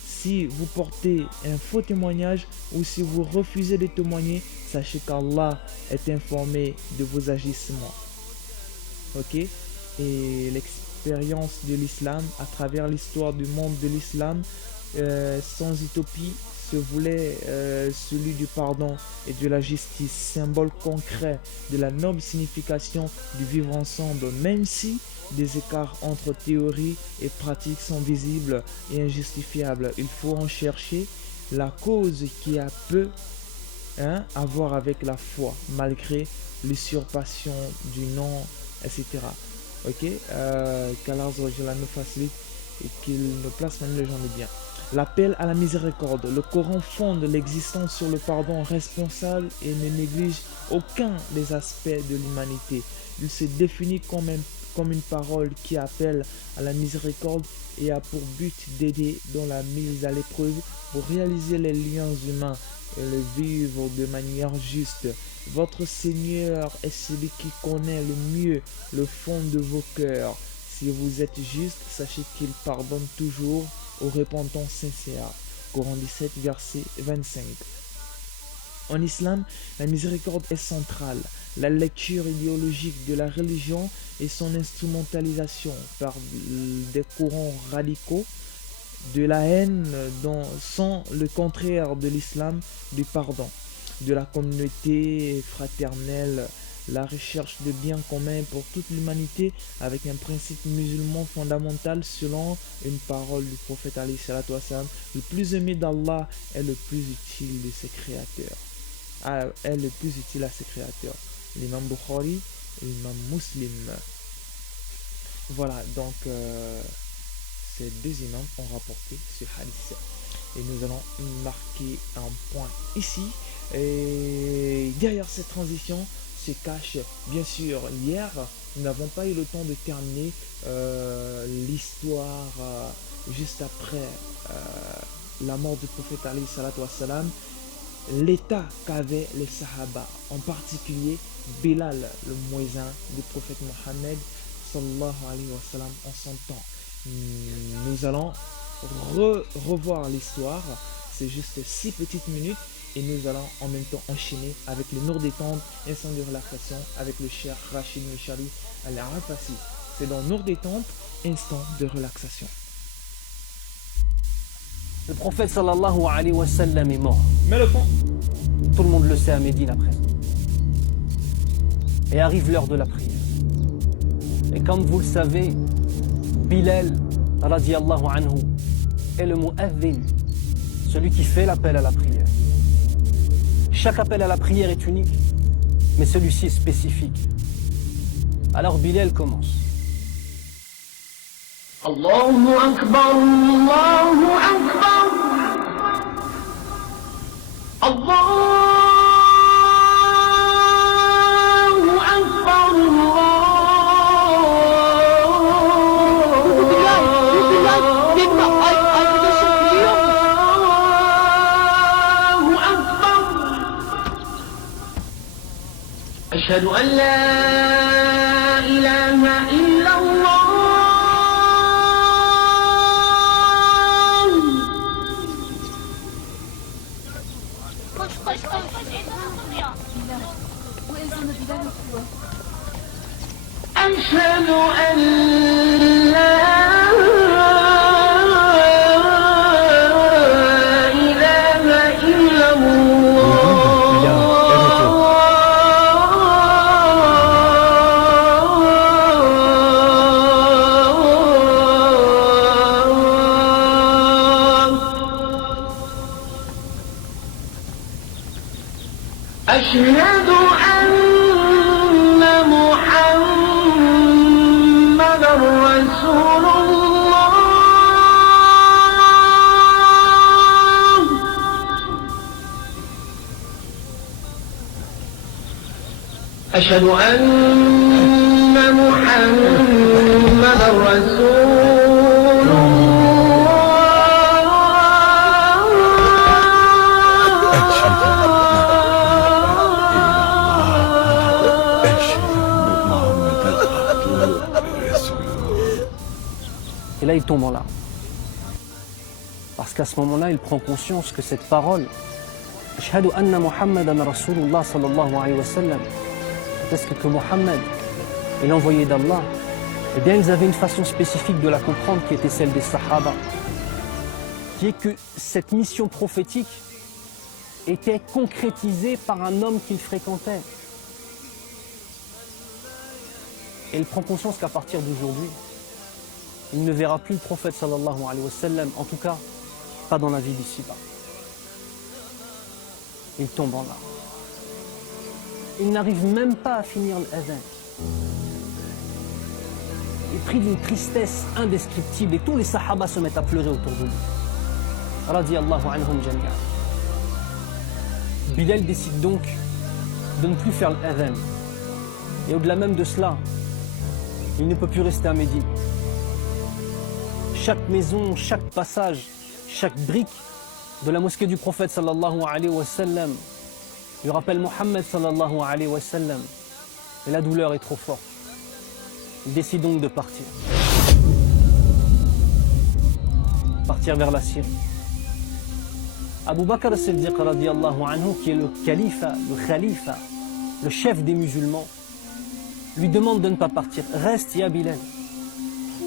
Si vous portez un faux témoignage ou si vous refusez de témoigner, sachez qu'Allah est informé de vos agissements. Ok? Et l'expérience de l'islam, à travers l'histoire du monde de l'islam, sans utopie, se voulait celui du pardon et de la justice, symbole concret de la noble signification du vivre ensemble, même si des écarts entre théorie et pratique sont visibles et injustifiables. Il faut en chercher la cause qui a peu à voir avec la foi, malgré l'usurpation du nom, etc. Ok, qu'Allah nous facilite et qu'il nous place même les gens de bien. L'appel à la miséricorde. Le Coran fonde l'existence sur le pardon responsable et ne néglige aucun des aspects de l'humanité. Il se définit comme une parole qui appelle à la miséricorde et a pour but d'aider dans la mise à l'épreuve pour réaliser les liens humains et le vivre de manière juste. Votre Seigneur est celui qui connaît le mieux le fond de vos cœurs. Si vous êtes juste, sachez qu'il pardonne toujours aux repentants sincères. Coran 17, verset 25. En islam, la miséricorde est centrale. La lecture idéologique de la religion et son instrumentalisation par des courants radicaux de la haine sont le contraire de l'islam du pardon, de la communauté fraternelle, la recherche de biens communs pour toute l'humanité avec un principe musulman fondamental selon une parole du prophète alayhi salatu wassalam. Le plus aimé d'Allah est le plus utile de ses créateurs. Est le plus utile à ses créateurs. L'imam Bukhari et l'imam Muslim. Voilà, donc ces deux imams ont rapporté ce hadith. Et nous allons marquer un point ici. Et derrière cette transition se cache, bien sûr, hier, nous n'avons pas eu le temps de terminer l'histoire juste après la mort du prophète alayhi salatu wassalam, l'état qu'avaient les Sahaba, en particulier Bilal, le muezzin du prophète Mohammed sallallahu alayhi wa sallam en son temps. Nous allons revoir l'histoire, c'est juste 6 petites minutes. Et nous allons en même temps enchaîner avec le Nour des Tentes, instant de relaxation avec le cher Rachid Mishari Al-Arafasi. C'est dans Nour des Tentes, instant de relaxation. Le prophète sallallahu alayhi wa sallam est mort. Mais le fond. Tout le monde le sait à Médine à présent. Et arrive l'heure de la prière. Et comme vous le savez, Bilal radiyallahu anhu est le mu'adhin, celui qui fait l'appel à la prière. Chaque appel à la prière est unique, mais celui-ci est spécifique. Alors Bilal commence. Allahu Akbar, Allahu Akbar, Allahu Akbar, أشهد أن لا إله إلا الله أشهد أن لا إله إلا أشهد أن محمد رسول الله أشهد أن محمد رسول Et là, il tombe en larmes. Parce qu'à ce moment-là, il prend conscience que cette parole, Ashhadu anna Muhammadan Rasulullah sallallahu alayhi wa sallam, parce que Muhammad est l'envoyé d'Allah, eh bien, ils avaient une façon spécifique de la comprendre qui était celle des Sahaba. qui est que cette mission prophétique était concrétisée par un homme qu'il fréquentait. Et il prend conscience qu'à partir d'aujourd'hui, il ne verra plus le prophète sallallahu alayhi wa sallam, en tout cas, pas dans la vie d'ici-bas. Il tombe en larmes. Il n'arrive même pas à finir l'adhan. Il est pris d'une tristesse indescriptible et tous les sahaba se mettent à pleurer autour de lui. Radiyallahu anhum jami'a. Bilal décide donc de ne plus faire l'adhan. Et au-delà même de cela, il ne peut plus rester à Médine. Chaque maison, chaque passage, chaque brique de la mosquée du prophète sallallahu alayhi wa sallam lui rappelle Mohammed sallallahu alayhi wa sallam. Et la douleur est trop forte. Il décide donc de partir. Partir vers la Syrie. Abu Bakr as-Siddiq radiyallahu anhu, qui est le khalifa, le chef des musulmans, lui demande de ne pas partir. Reste, ya Bilal.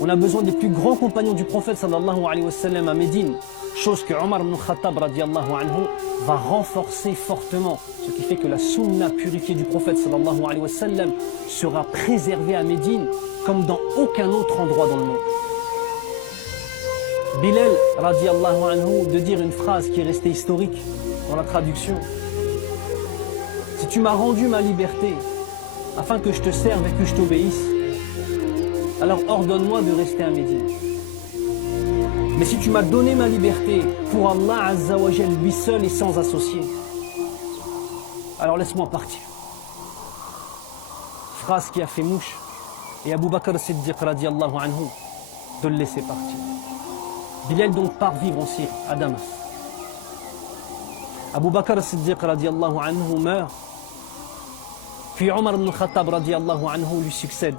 On a besoin des plus grands compagnons du prophète sallallahu alayhi wa sallam à Médine. Chose que Omar ibn Khattab radiyallahu anhu va renforcer fortement. Ce qui fait que la sunna purifiée du prophète sallallahu alayhi wa sallam sera préservée à Médine comme dans aucun autre endroit dans le monde. Bilal radiyallahu anhu de dire une phrase qui est restée historique dans la traduction. Si tu m'as rendu ma liberté afin que je te serve et que je t'obéisse, alors ordonne-moi de rester à Médine. Mais si tu m'as donné ma liberté pour Allah Azza wa Jal, lui seul et sans associé, alors laisse-moi partir. Phrase qui a fait mouche et Abu Bakr as-Siddiq radiyallahu anhu de le laisser partir. Bilal donc part vivre en Syrie, à Damas. Abu Bakr as-Siddiq radiyallahu anhu meurt. Puis Omar ibn Khattab radiyallahu anhu lui succède.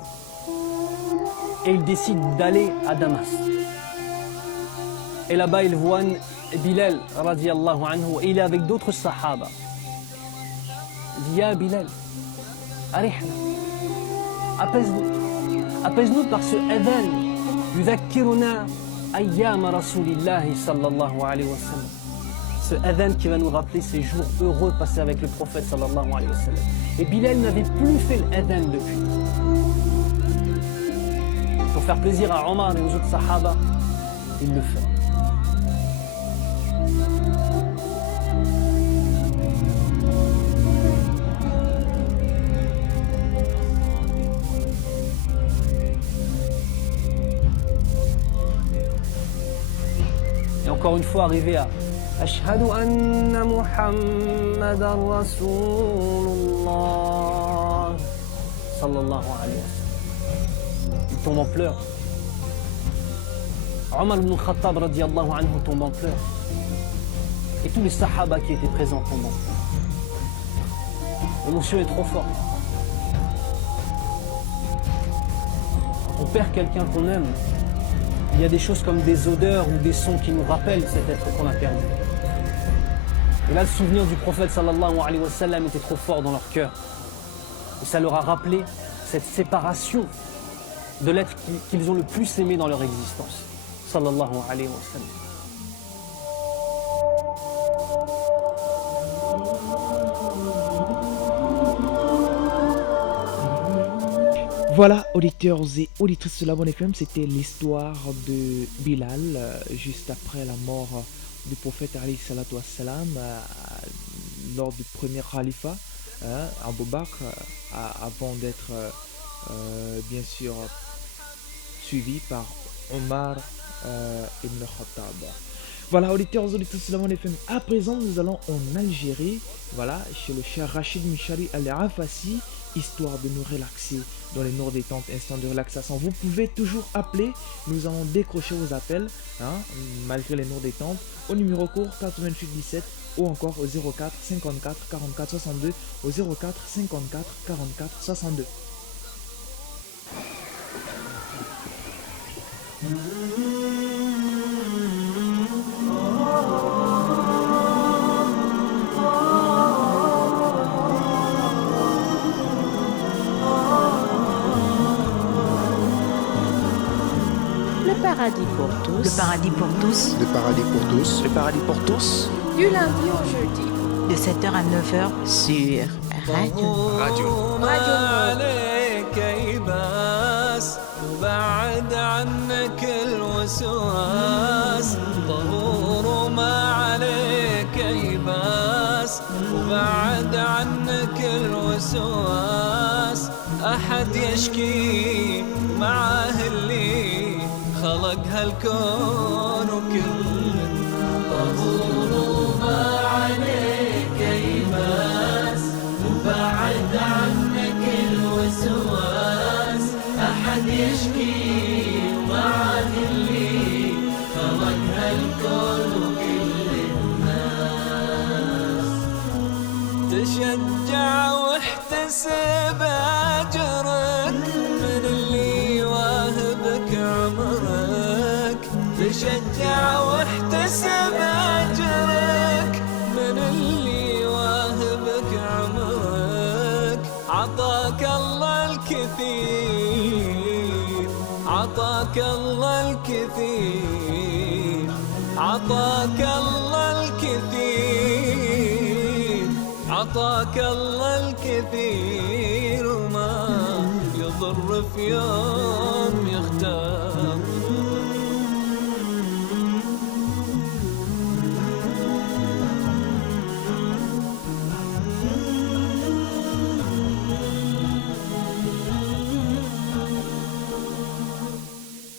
Et il décide d'aller à Damas. Et là-bas, il voit Bilal radiyallahu anhu et il est avec d'autres sahaba. Il dit, ya Bilal, arihna, apaise-nous. Apaise-nous par ce adhan. Yudhakkiruna ayyama rasulillahi sallallahu alayhi wa sallam. Ce adhan qui va nous rappeler ces jours heureux passés avec le prophète sallallahu alayhi wa sallam. Et Bilal n'avait plus fait l'adhan depuis. Pour faire plaisir à Omar et aux autres sahaba, il le fait. Et encore une fois arrivé à Ashhadu anna Muhammadan Rasulullah sallallahu alayhi wa sallam. Il tombe en pleurs. Omar ibn Khattab radiyallahu anhu tombe en pleurs. Et tous les sahaba qui étaient présents tombent en pleurs. L'émotion est trop forte. Quand on perd quelqu'un qu'on aime, il y a des choses comme des odeurs ou des sons qui nous rappellent cet être qu'on a perdu. Et là, le souvenir du prophète sallallahu alayhi wa sallam était trop fort dans leur cœur. Et ça leur a rappelé cette séparation de l'être qu'ils ont le plus aimé dans leur existence. Sallallahu alayhi wa sallam. Voilà, auditeurs et auditrices de la Bonne FM, c'était l'histoire de Bilal juste après la mort du prophète alayhi salatu wassalam lors du premier khalifa, Abu Bakr, avant d'être bien sûr suivi par Omar ibn Khattab. Voilà, auditeurs et auditrices de la Bonne FM, à présent nous allons en Algérie, voilà, chez le cher Rachid Mishari Al-Rafassi, histoire de nous relaxer dans les nord détente, instant de relaxation. Vous pouvez toujours appeler, nous allons décrocher vos appels, malgré les nord détentes, au numéro court 88 17 ou encore au 04 54 44 62, au 04 54 44 62. paradis pour tous. Le paradis pour tous. Le paradis pour tous. Le paradis pour tous. Du lundi au jeudi. De 7h à 9h. Sur Radio وبعد عنك الوسواس طهور وما عليك يباس وبعد عنك الوسواس أحد يشكي معاه اللي خلق هالكون وكل طهور وما عليك يباس وبعد عنك الوسواس أحد يشكي وعد اللي خلق هالكون وكل الناس تشجع واحتسب أجرك من اللي واهبك عمرك تشجع واحتسب أجرك من اللي واهبك عمرك عطاك الله الكثير عطاك الله الكثير عطاك الله الكثير عطاك الله الكثير وما يضر في يوم يختار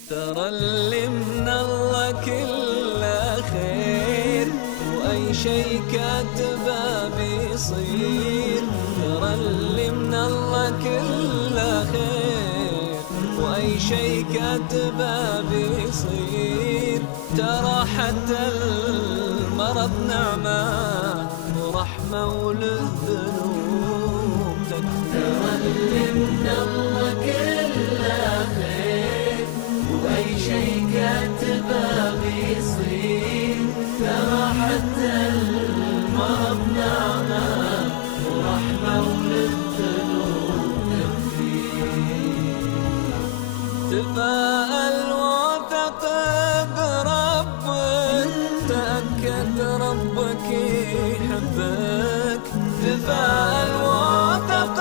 ترى اللي من الله كله خير وأي شي كاتبه بيصير ترى اللي من الله كله خير وأي شي كاتبه بيصير ترى حتى المرض نعمة ورحمة وللذنوب ترى اللي من الله كله خير وأي شي كاتبه بيصير ترى حتى المرض نعمة ورحمة وللذنوب تكفير تفاءل وثق بربك تأكد ربك يحبك تفاءل وثق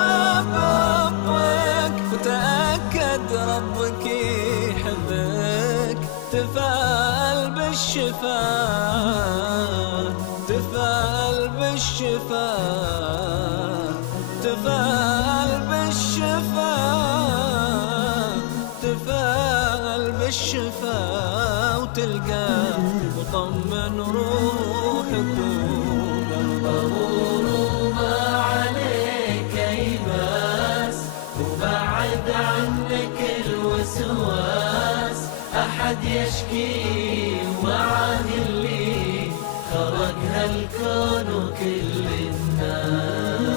بربك وتأكد ربك يحبك تفاءل بالشفاء تفاءل بالشفاء تفاءل بالشفاء تفاءل بالشفاء وتلقى مطمن روحك وقلبك ما عليك يباس وبعد عنك الوسواس أحد يشكي وعد اللي خلق هالكون وكل الناس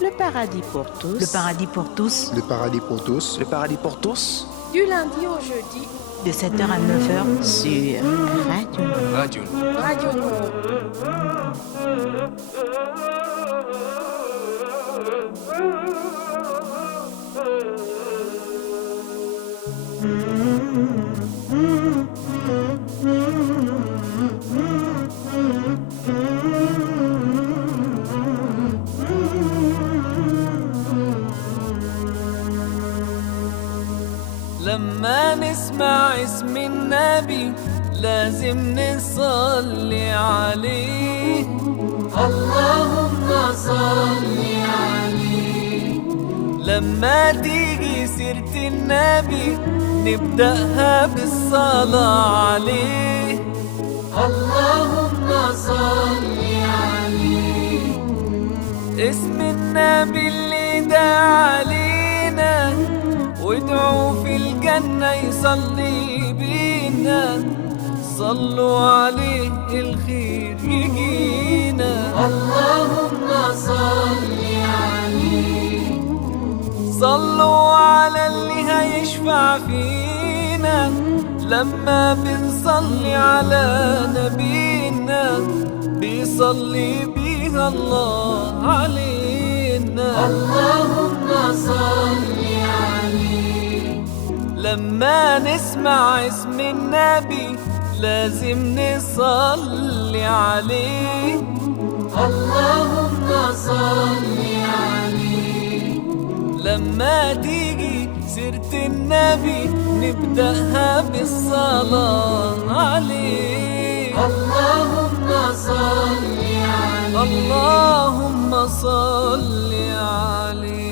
Le paradis pour tous. Le paradis pour tous. Le paradis pour tous. Le paradis pour tous. Du lundi au jeudi. De 7h à 9h. Sur Radio Radio لما نسمع اسم النبي لازم نصلي عليه اللهم صل عليه لما تيجي سيرة النبي نبدأها بالصلاة عليه. اللهم صل عليه. اسم النبي اللي دعا علينا وادعوا في الجنة يصلي بينا. صلوا عليه الخير يجينا. اللهم صل عليه. صلوا على اللي هيشفع فينا لما بنصلي على نبينا بيصلي بيها الله علينا. اللهم صل عليه. لما نسمع اسم النبي لازم نصلي عليه. اللهم صل عليه. لما تيجي سيرة النبي نبدأها بالصلاة عليه. اللهم صل عليه. اللهم صل عليه.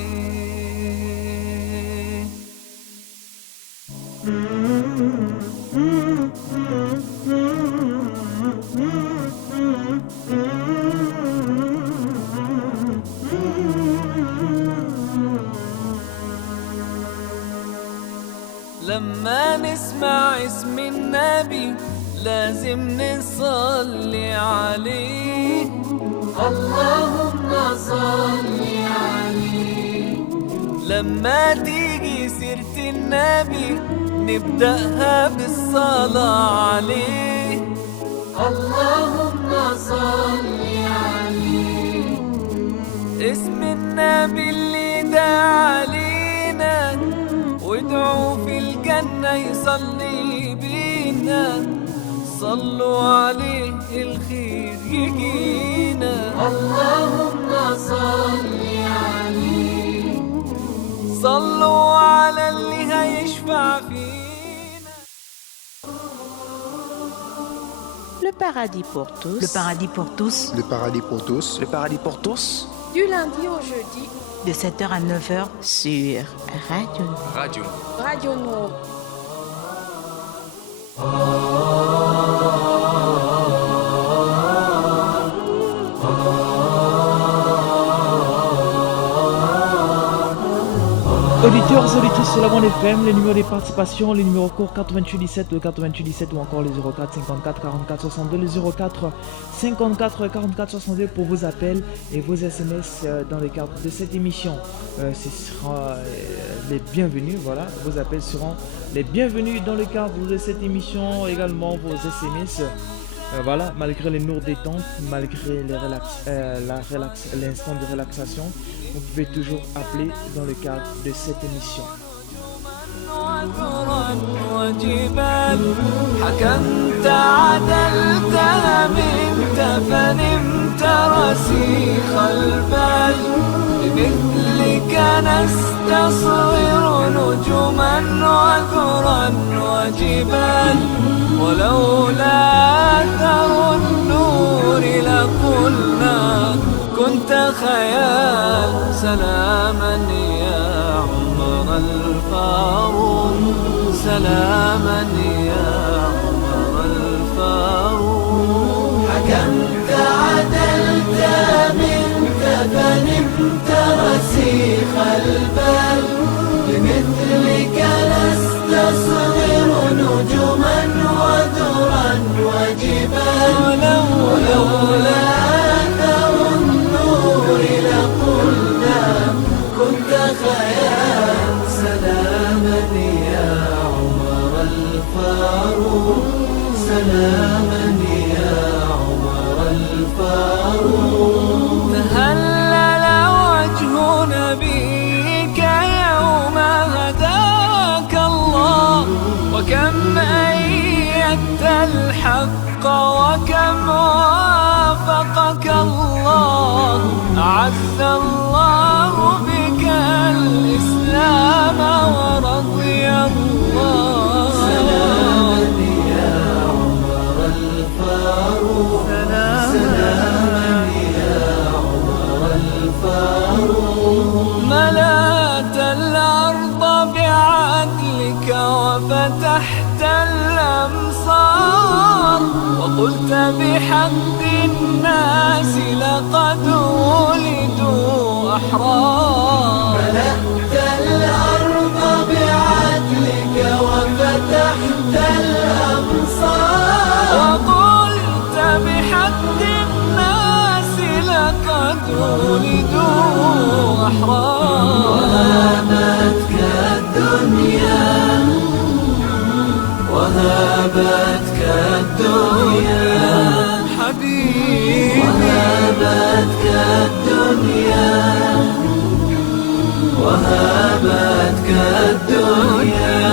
لما نسمع اسم النبي لازم نصلي عليه. اللهم صل عليه. لما تيجي سيرة النبي نبدأها بالصلاة عليه. اللهم صل عليه. اسم النبي اللي دعا علينا وادعوا في الجنة يصلي بينا. صلوا عليه الخير يجينا. اللهم صل عليه. صلوا على اللي هيشفع فينا. Le paradis pour tous. Le paradis pour tous. Le paradis pour tous. Le paradis pour tous. Du lundi au jeudi. De 7h à 9h. Sur Radio. Radio. Radio Nour. Auditeurs et auditrices sur la bande FM, les numéros de participation, les numéros courts 88 17, le 88 17 ou encore les 04 54 44 62, les 04 54 44 62 pour vos appels et vos SMS dans le cadre de cette émission. Ce sera les bienvenus, voilà, vos appels seront les bienvenus dans le cadre de cette émission, également vos SMS. Voilà, malgré les lourdes détentes, malgré l'instant de relaxation, vous pouvez toujours appeler dans le cadre de cette émission. وجبال حكمت عدلت منت فنمت رسيخ البال بمثلك نستصغر نجما وذرا وجبال ولولا أثر النور لقلنا كنت خيال سلاما يا عمر الفاروق سلاما يا عمر الفاروق حكمت عدلت منت فنمت رسيخ البال بمثلك نستصغر نجما وذرا وجبال ولولا أثر النور لقلنا كنت خيال سلاما يا عمر الفاروق سلاما يا عمر الفاروق تهلل وجه نبيك يوم هداك الله وكم أيدت الحق وكم وافقك الله أعز الله بك الإسلام ورضي الله سلاما يا عمر الفاروق سلاما يا عمر الفاروق ملأت أحرار. ملأت الأرض بعدلك وفتحت الأمصار، وقلت بحق الناس لقد ولدوا أحرار. وهابتك الدنيا وهابتك الدنيا حبيبي، وهابتك الدنيا وهابتك الدنيا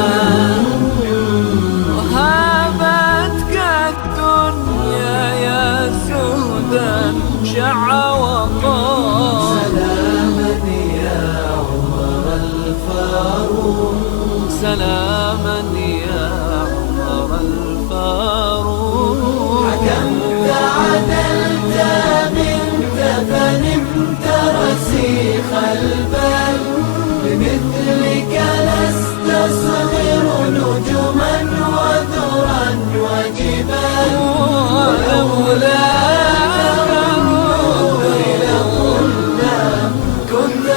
وهابتك الدنيا يا سودا شع وقار. سلاما يا عمر الفاروق، سلاما يا عمر الفاروق. حكمت عدلت بنت فنمت رسيخ البال، بمثلك نستصغر نجما وذرا وجبال. ولولا الرد إلى الظلام كنت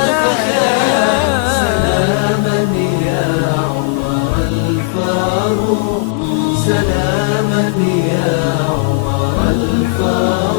خيال. سلاما يا عمر الفاروق، سلاما يا عمر الفاروق.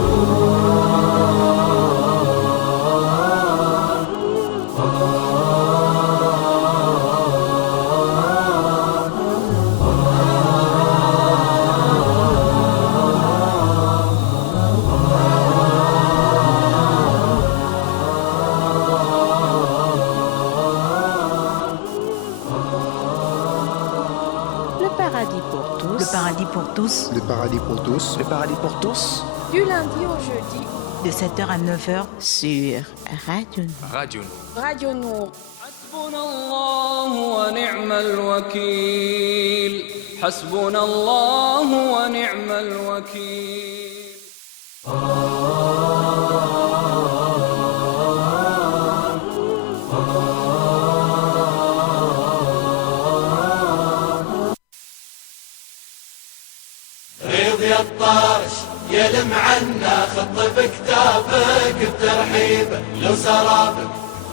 Le paradis pour tous. Le paradis pour tous. Le paradis pour tous. Le paradis pour tous. Du lundi au jeudi. De 7h à 9h. Sur Radio Nour. Radio Nour. Radio Nour. حسبنا الله ونعم الوكيل، حسبنا الله ونعم الوكيل. ريض يا الطارش يلم عنا خط بكتابك بترحيبه، لو سرابك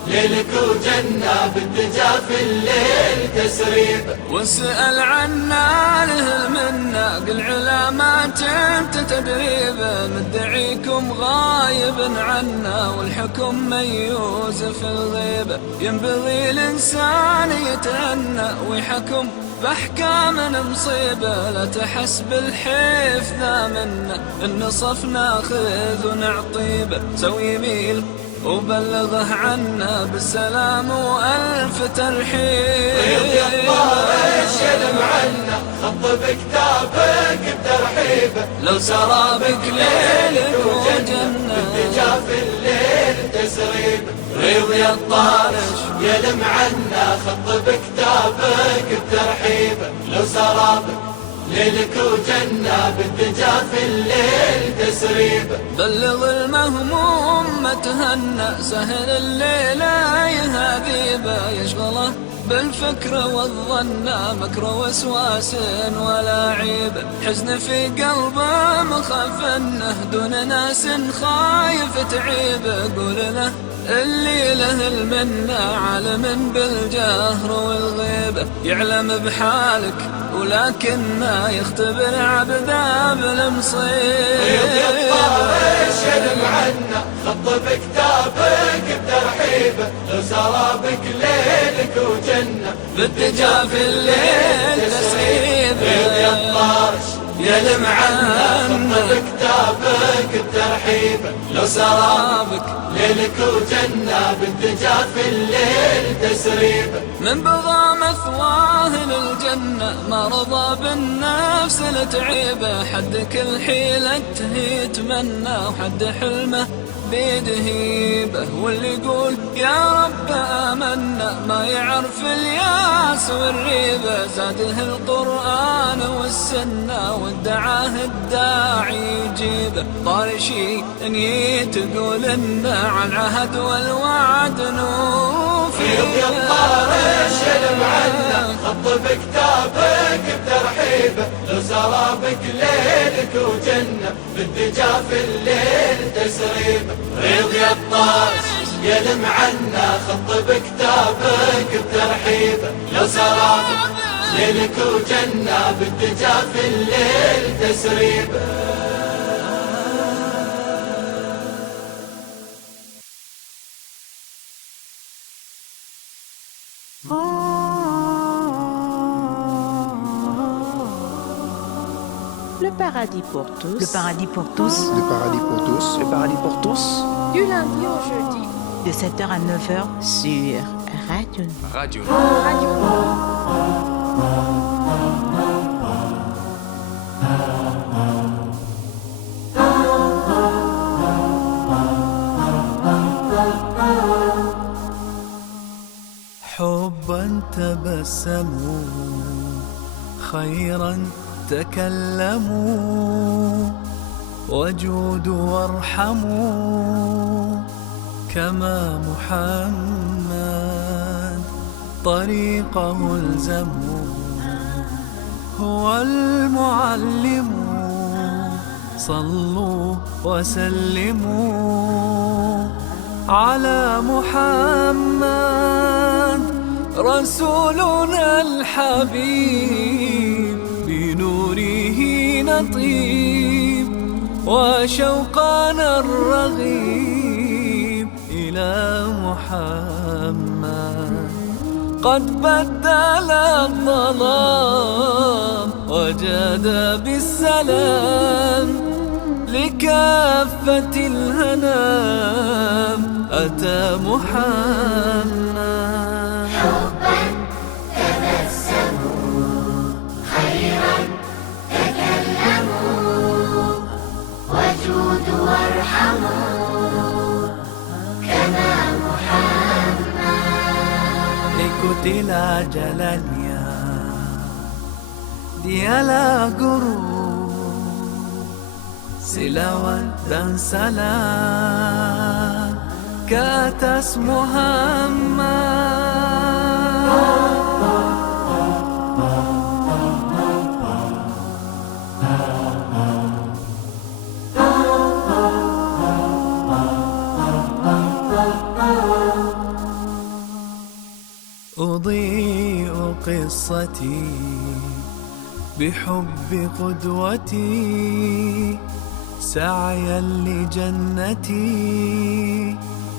ليلك وجنة بالدجا في الليل تسريبه. واسأل عنا له المنة قل علامات انت تدريبه، مدعيكم غايب عنا والحكم ميوز في الغيبة. ينبغي الإنسان يتأنى ويحكم بأحكام مصيبة، لا تحس بالحيف ذا منا النصف ناخذ ونعطيبه. سوي يميل وبلغه عنا بالسلام وألف ترحيب. ريض يا الطارش يلم عنا خط بكتابك بترحيبه، لو سرابك ليلك وجنة بالدجا في الليل تسريبه. ريض يا الطارش يلم عنا خط بكتابك بترحيبه، لو سرابك ليلك وجنة بالدجا في الليل تسريبه. بلغ المهموم ما تهنى سهل الليلة يهذيبه، يشغله بالفكر والظن مكر وسواس ولا عيب. حزن في قلبه مخفنه دون ناس خايف تعيبه. قول له اللي له المنة عالم بالجهر والغيبة، يعلم بحالك ولكن ما يختبر عبده بالمصيبة. ريض يا الطارش يلم عنا خط بكتابك بترحيبه، لو سرابك ليلك وجنة بالدجا في الليل تسريبه. ريض يا الطارش يلم عنا خط بكتابك بترحيبه، لو سرابك ليلك وجنة بالدجا في الليل تسريبه. من بضى مثواه للجنة ما رضى بالنفس لتعيبه، حد كل حيلته يتمنى وحد حلمه بيدهيبه. واللي يقول يا رب آمنا ما يعرف الياس والريبة، زاده القرآن والسنة وادعاه الداعي يجيبه. طارشي نيت تقول إن عن عهد والوعد نوفي. ريض يا الطارش يلم عنا خط بكتابك بترحيبه، لو سرابك ليلك وجنة بالدجا في الليل تسريبه. ريض يا الطارش يلم عنا خط بكتابك بترحيبه لو سرابك ليلك وجنة بالدجا في الليل تسريبه. Le paradis pour tous. Le paradis pour tous. Le paradis pour tous. Le paradis pour tous. Du lundi au jeudi. De 7h à 9h sur Radio Nord. Radio Radio حبا تبسموا خيرا تكلموا وجود وارحموا كما محمد طريقه الزموا هو المعلم صلوا وسلموا على محمد رسولنا الحبيب بنوره نطيب وشوقنا الرغيب إلى محمد قد بدل الظلام وجاد بالسلام لكافة الهنام أتى محمد حبا تبسموا خيرا تكلموا وجود وارحموا كما محمد Écoutez la jalania dia la guru silawat dan salam ke atas Muhammad. أضيء قصتي بحب قدوتي سعيا لجنتي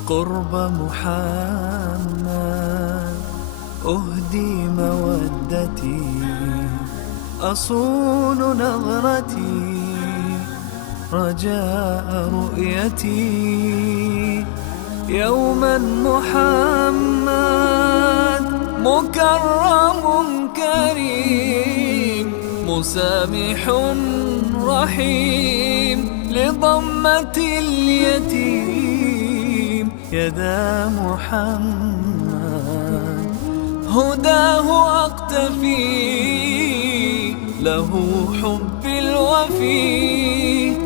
قرب محمد أهدي مودتي أصون نظرتي رجاء رؤيتي يوما محمد مكرم كريم مسامح رحيم لضمة اليتيم يدا محمد هداه أقتفي له حب الوفي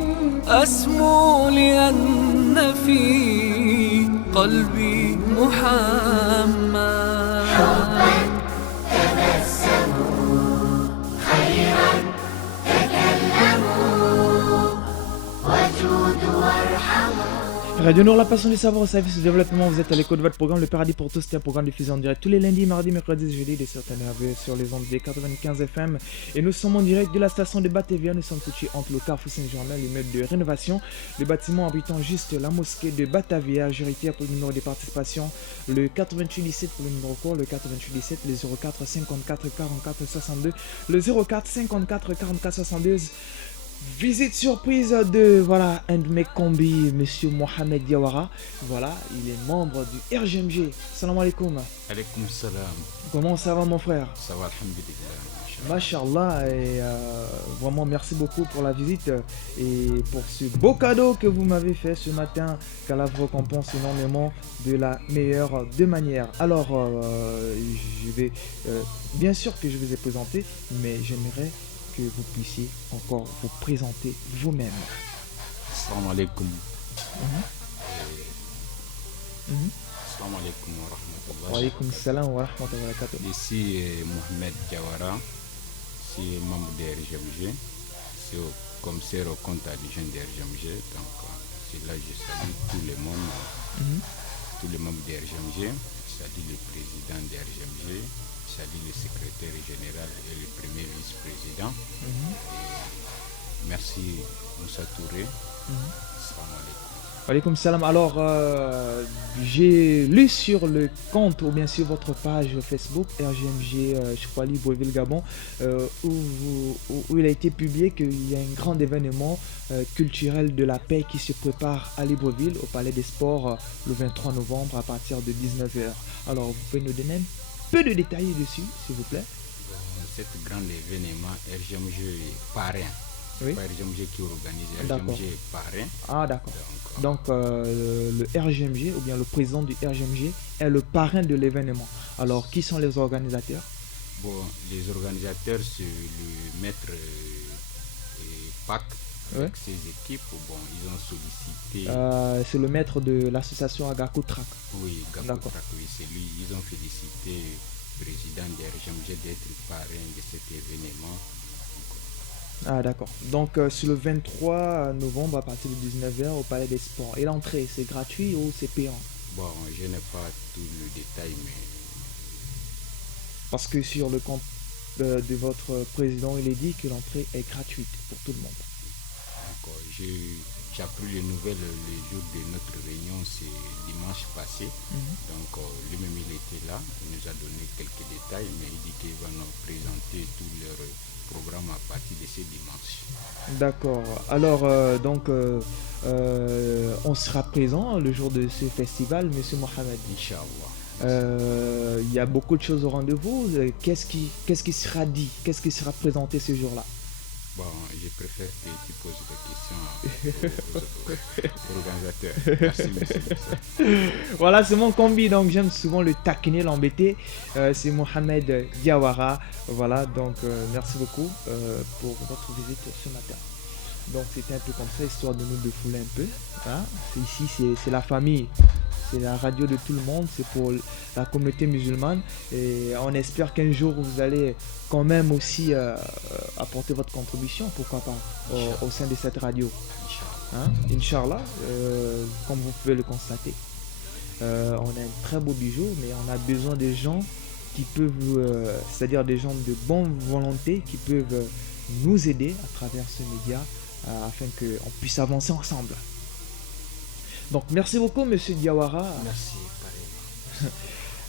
أسمو لأن في قلبي محمد حبا تبسموا خيرا تكلموا وجود وارحموا. Radio Nord, la passion du savoir au service du développement. Vous êtes à l'écoute de votre programme Le Paradis pour tous. C'est un programme diffusé en direct tous les lundis, mardis, mercredis, jeudis, des certaines heures sur les ondes des 95 FM. Et nous sommes en direct de la station de Batavia. Nous sommes situés entre le Carrefour Saint-Germain, l'immeuble de rénovation, le bâtiment abritant juste la mosquée de Batavia. Jurité pour le numéro de participation, le 8817 pour le numéro court, le 8817, le 04 54 44 62, le 04 54 44 62. Visite surprise de un de mes combis, monsieur Mohamed Diawara. Voilà, il est membre du RGMG. Salam alaikum. Alaikum salam. Comment ça va mon frère? Ça va, alhamdulillah. Mashallah, et vraiment merci beaucoup pour la visite et pour ce beau cadeau que vous m'avez fait ce matin, qu'Allah vous récompense énormément de la meilleure des manières. Alors, je vais, bien sûr que je vous ai présenté, mais j'aimerais que vous puissiez encore vous présenter vous-même. Assalamu alaikum. Assalamu alaikum wa rahmatullah. Wa alaikum salam wa rahmatullah wa barakatuh. Ici Mohamed Diawara, je suis membre de RGMG, je suis commissaire au compte à l'hygiène de RGMG, donc c'est là que je salue tout le monde tous les membres de RGMG, je salue le président de RGMG, je salue le secrétaire général et le premier vice-président. Merci Moussa Touré. Salam alaikum. Alaykoum salam. Alors, j'ai lu sur le compte ou bien sur votre page Facebook RGMG, je crois Libreville Gabon, où il a été publié qu'il y a un grand événement culturel de la paix qui se prépare à Libreville, au Palais des Sports, le 23 novembre à partir de 19h. Alors, vous pouvez nous donner un peu de détails dessus, s'il vous plaît? Cet grand événement, RGMG est parrain. Oui. Pas RGMG qui organise, RGMG est parrain. Ah d'accord. Donc le RGMG ou bien le président du RGMG est le parrain de l'événement. Alors qui sont les organisateurs? Bon, les organisateurs c'est le maître PAC avec ses équipes. Bon, ils ont sollicité. C'est le maître de l'association Agaco Track. Oui, Agaco Track, oui, c'est lui. Ils ont félicité le président du RGMG d'être parrain de cet événement. Ah d'accord. Donc c'est le 23 novembre à partir de 19h au Palais des Sports. Et l'entrée, c'est gratuit ou c'est payant? Bon, je n'ai pas tout le détail, mais... Parce que sur le compte de votre président, il est dit que l'entrée est gratuite pour tout le monde. D'accord. J'ai appris les nouvelles le jour de notre réunion, c'est dimanche passé. Donc lui-même il était là, il nous a donné quelques détails, mais il dit qu'il va nous présenter tout leur programme à partir de ce dimanche. D'accord. Alors donc on sera présent le jour de ce festival, Monsieur Mohamed. Inch'Allah. Il y a beaucoup de choses au rendez-vous. Qu'est-ce qui sera dit? Qu'est-ce qui sera présenté ce jour-là? Bon, je préfère que tu poses des questions aux organisateurs. Merci, monsieur. Voilà, c'est mon combi, donc j'aime souvent le taquiner, l'embêter. C'est Mohamed Diawara. Voilà, donc merci beaucoup pour votre visite ce matin. Donc c'était un peu comme ça, histoire de nous défouler un peu. Hein? Ici, c'est la famille. C'est la radio de tout le monde, c'est pour la communauté musulmane et on espère qu'un jour vous allez quand même aussi apporter votre contribution, pourquoi pas, au sein de cette radio. Hein? Inch'Allah, comme vous pouvez le constater. On a un très beau bijou, mais on a besoin des gens qui peuvent, c'est-à-dire des gens de bonne volonté qui peuvent nous aider à travers ce média afin qu'on puisse avancer ensemble. Donc merci beaucoup Monsieur Diawara. Merci, pareillement.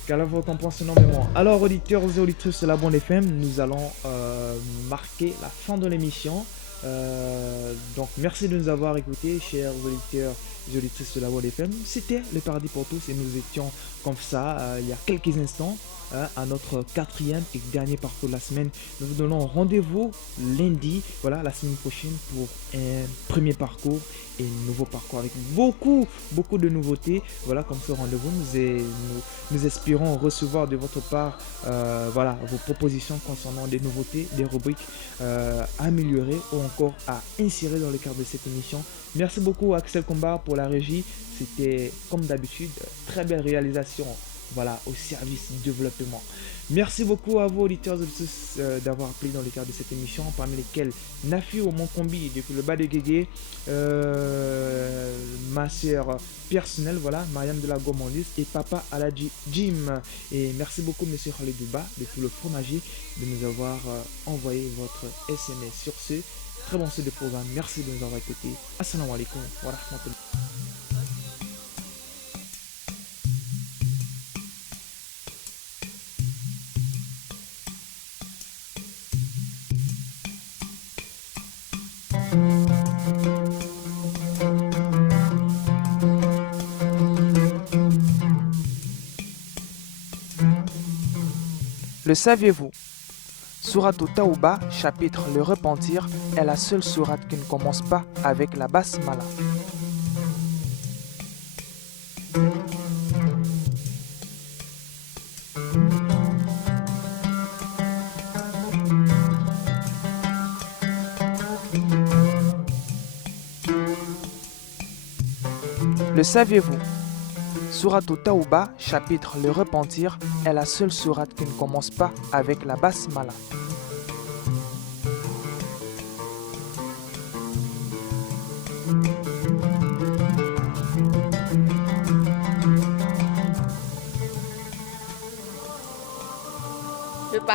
Qu'Allah vous récompense énormément. Alors auditeurs et auditrices de la Bande FM, nous allons marquer la fin de l'émission. Donc merci de nous avoir écoutés, chers auditeurs et auditrices de la Bande FM. C'était le paradis pour tous et nous étions comme ça il y a quelques instants à notre 4e et dernier parcours de la semaine. Nous vous donnons rendez-vous lundi, voilà, la semaine prochaine pour un premier parcours et un nouveau parcours avec beaucoup de nouveautés. Voilà, comme ce rendez-vous, nous espérons recevoir de votre part voilà, vos propositions concernant des nouveautés, des rubriques à améliorer ou encore à insérer dans le cadre de cette émission. Merci beaucoup Axel Combat pour la régie. C'était comme d'habitude, très belle réalisation. Voilà, au service du développement. Merci beaucoup à vous auditeurs et tous d'avoir appelé dans le cadre de cette émission, parmi lesquels Nafi au Moncombi depuis le bas de Guégué, ma soeur personnelle, voilà, Mariam de la Gourmandise et Papa Aladji Jim. Et merci beaucoup Monsieur Khalidouba depuis le fromager de nous avoir envoyé votre SMS. Sur ce, très bon suite de programme. Merci de nous avoir écoutés. Assalamu alaikum wa rahmatullah. Le saviez-vous? Sourate Tawba, chapitre Le Repentir, est la seule sourate qui ne commence pas avec la basmala. Le saviez-vous? Sourate Tawba, chapitre Le Repentir, est la seule sourate qui ne commence pas avec la basmala.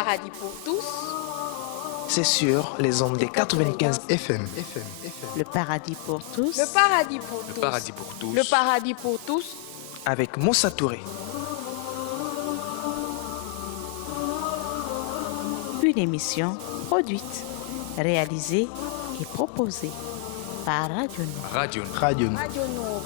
paradis pour tous. C'est sur les ondes des 95 FM. Le paradis pour tous. Le paradis pour tous. Le paradis pour tous. Le paradis pour tous. Avec Moussa Touré. Une émission produite, réalisée et proposée par Radio Nour. Radio Nour. Radio Nour. Radio Nour.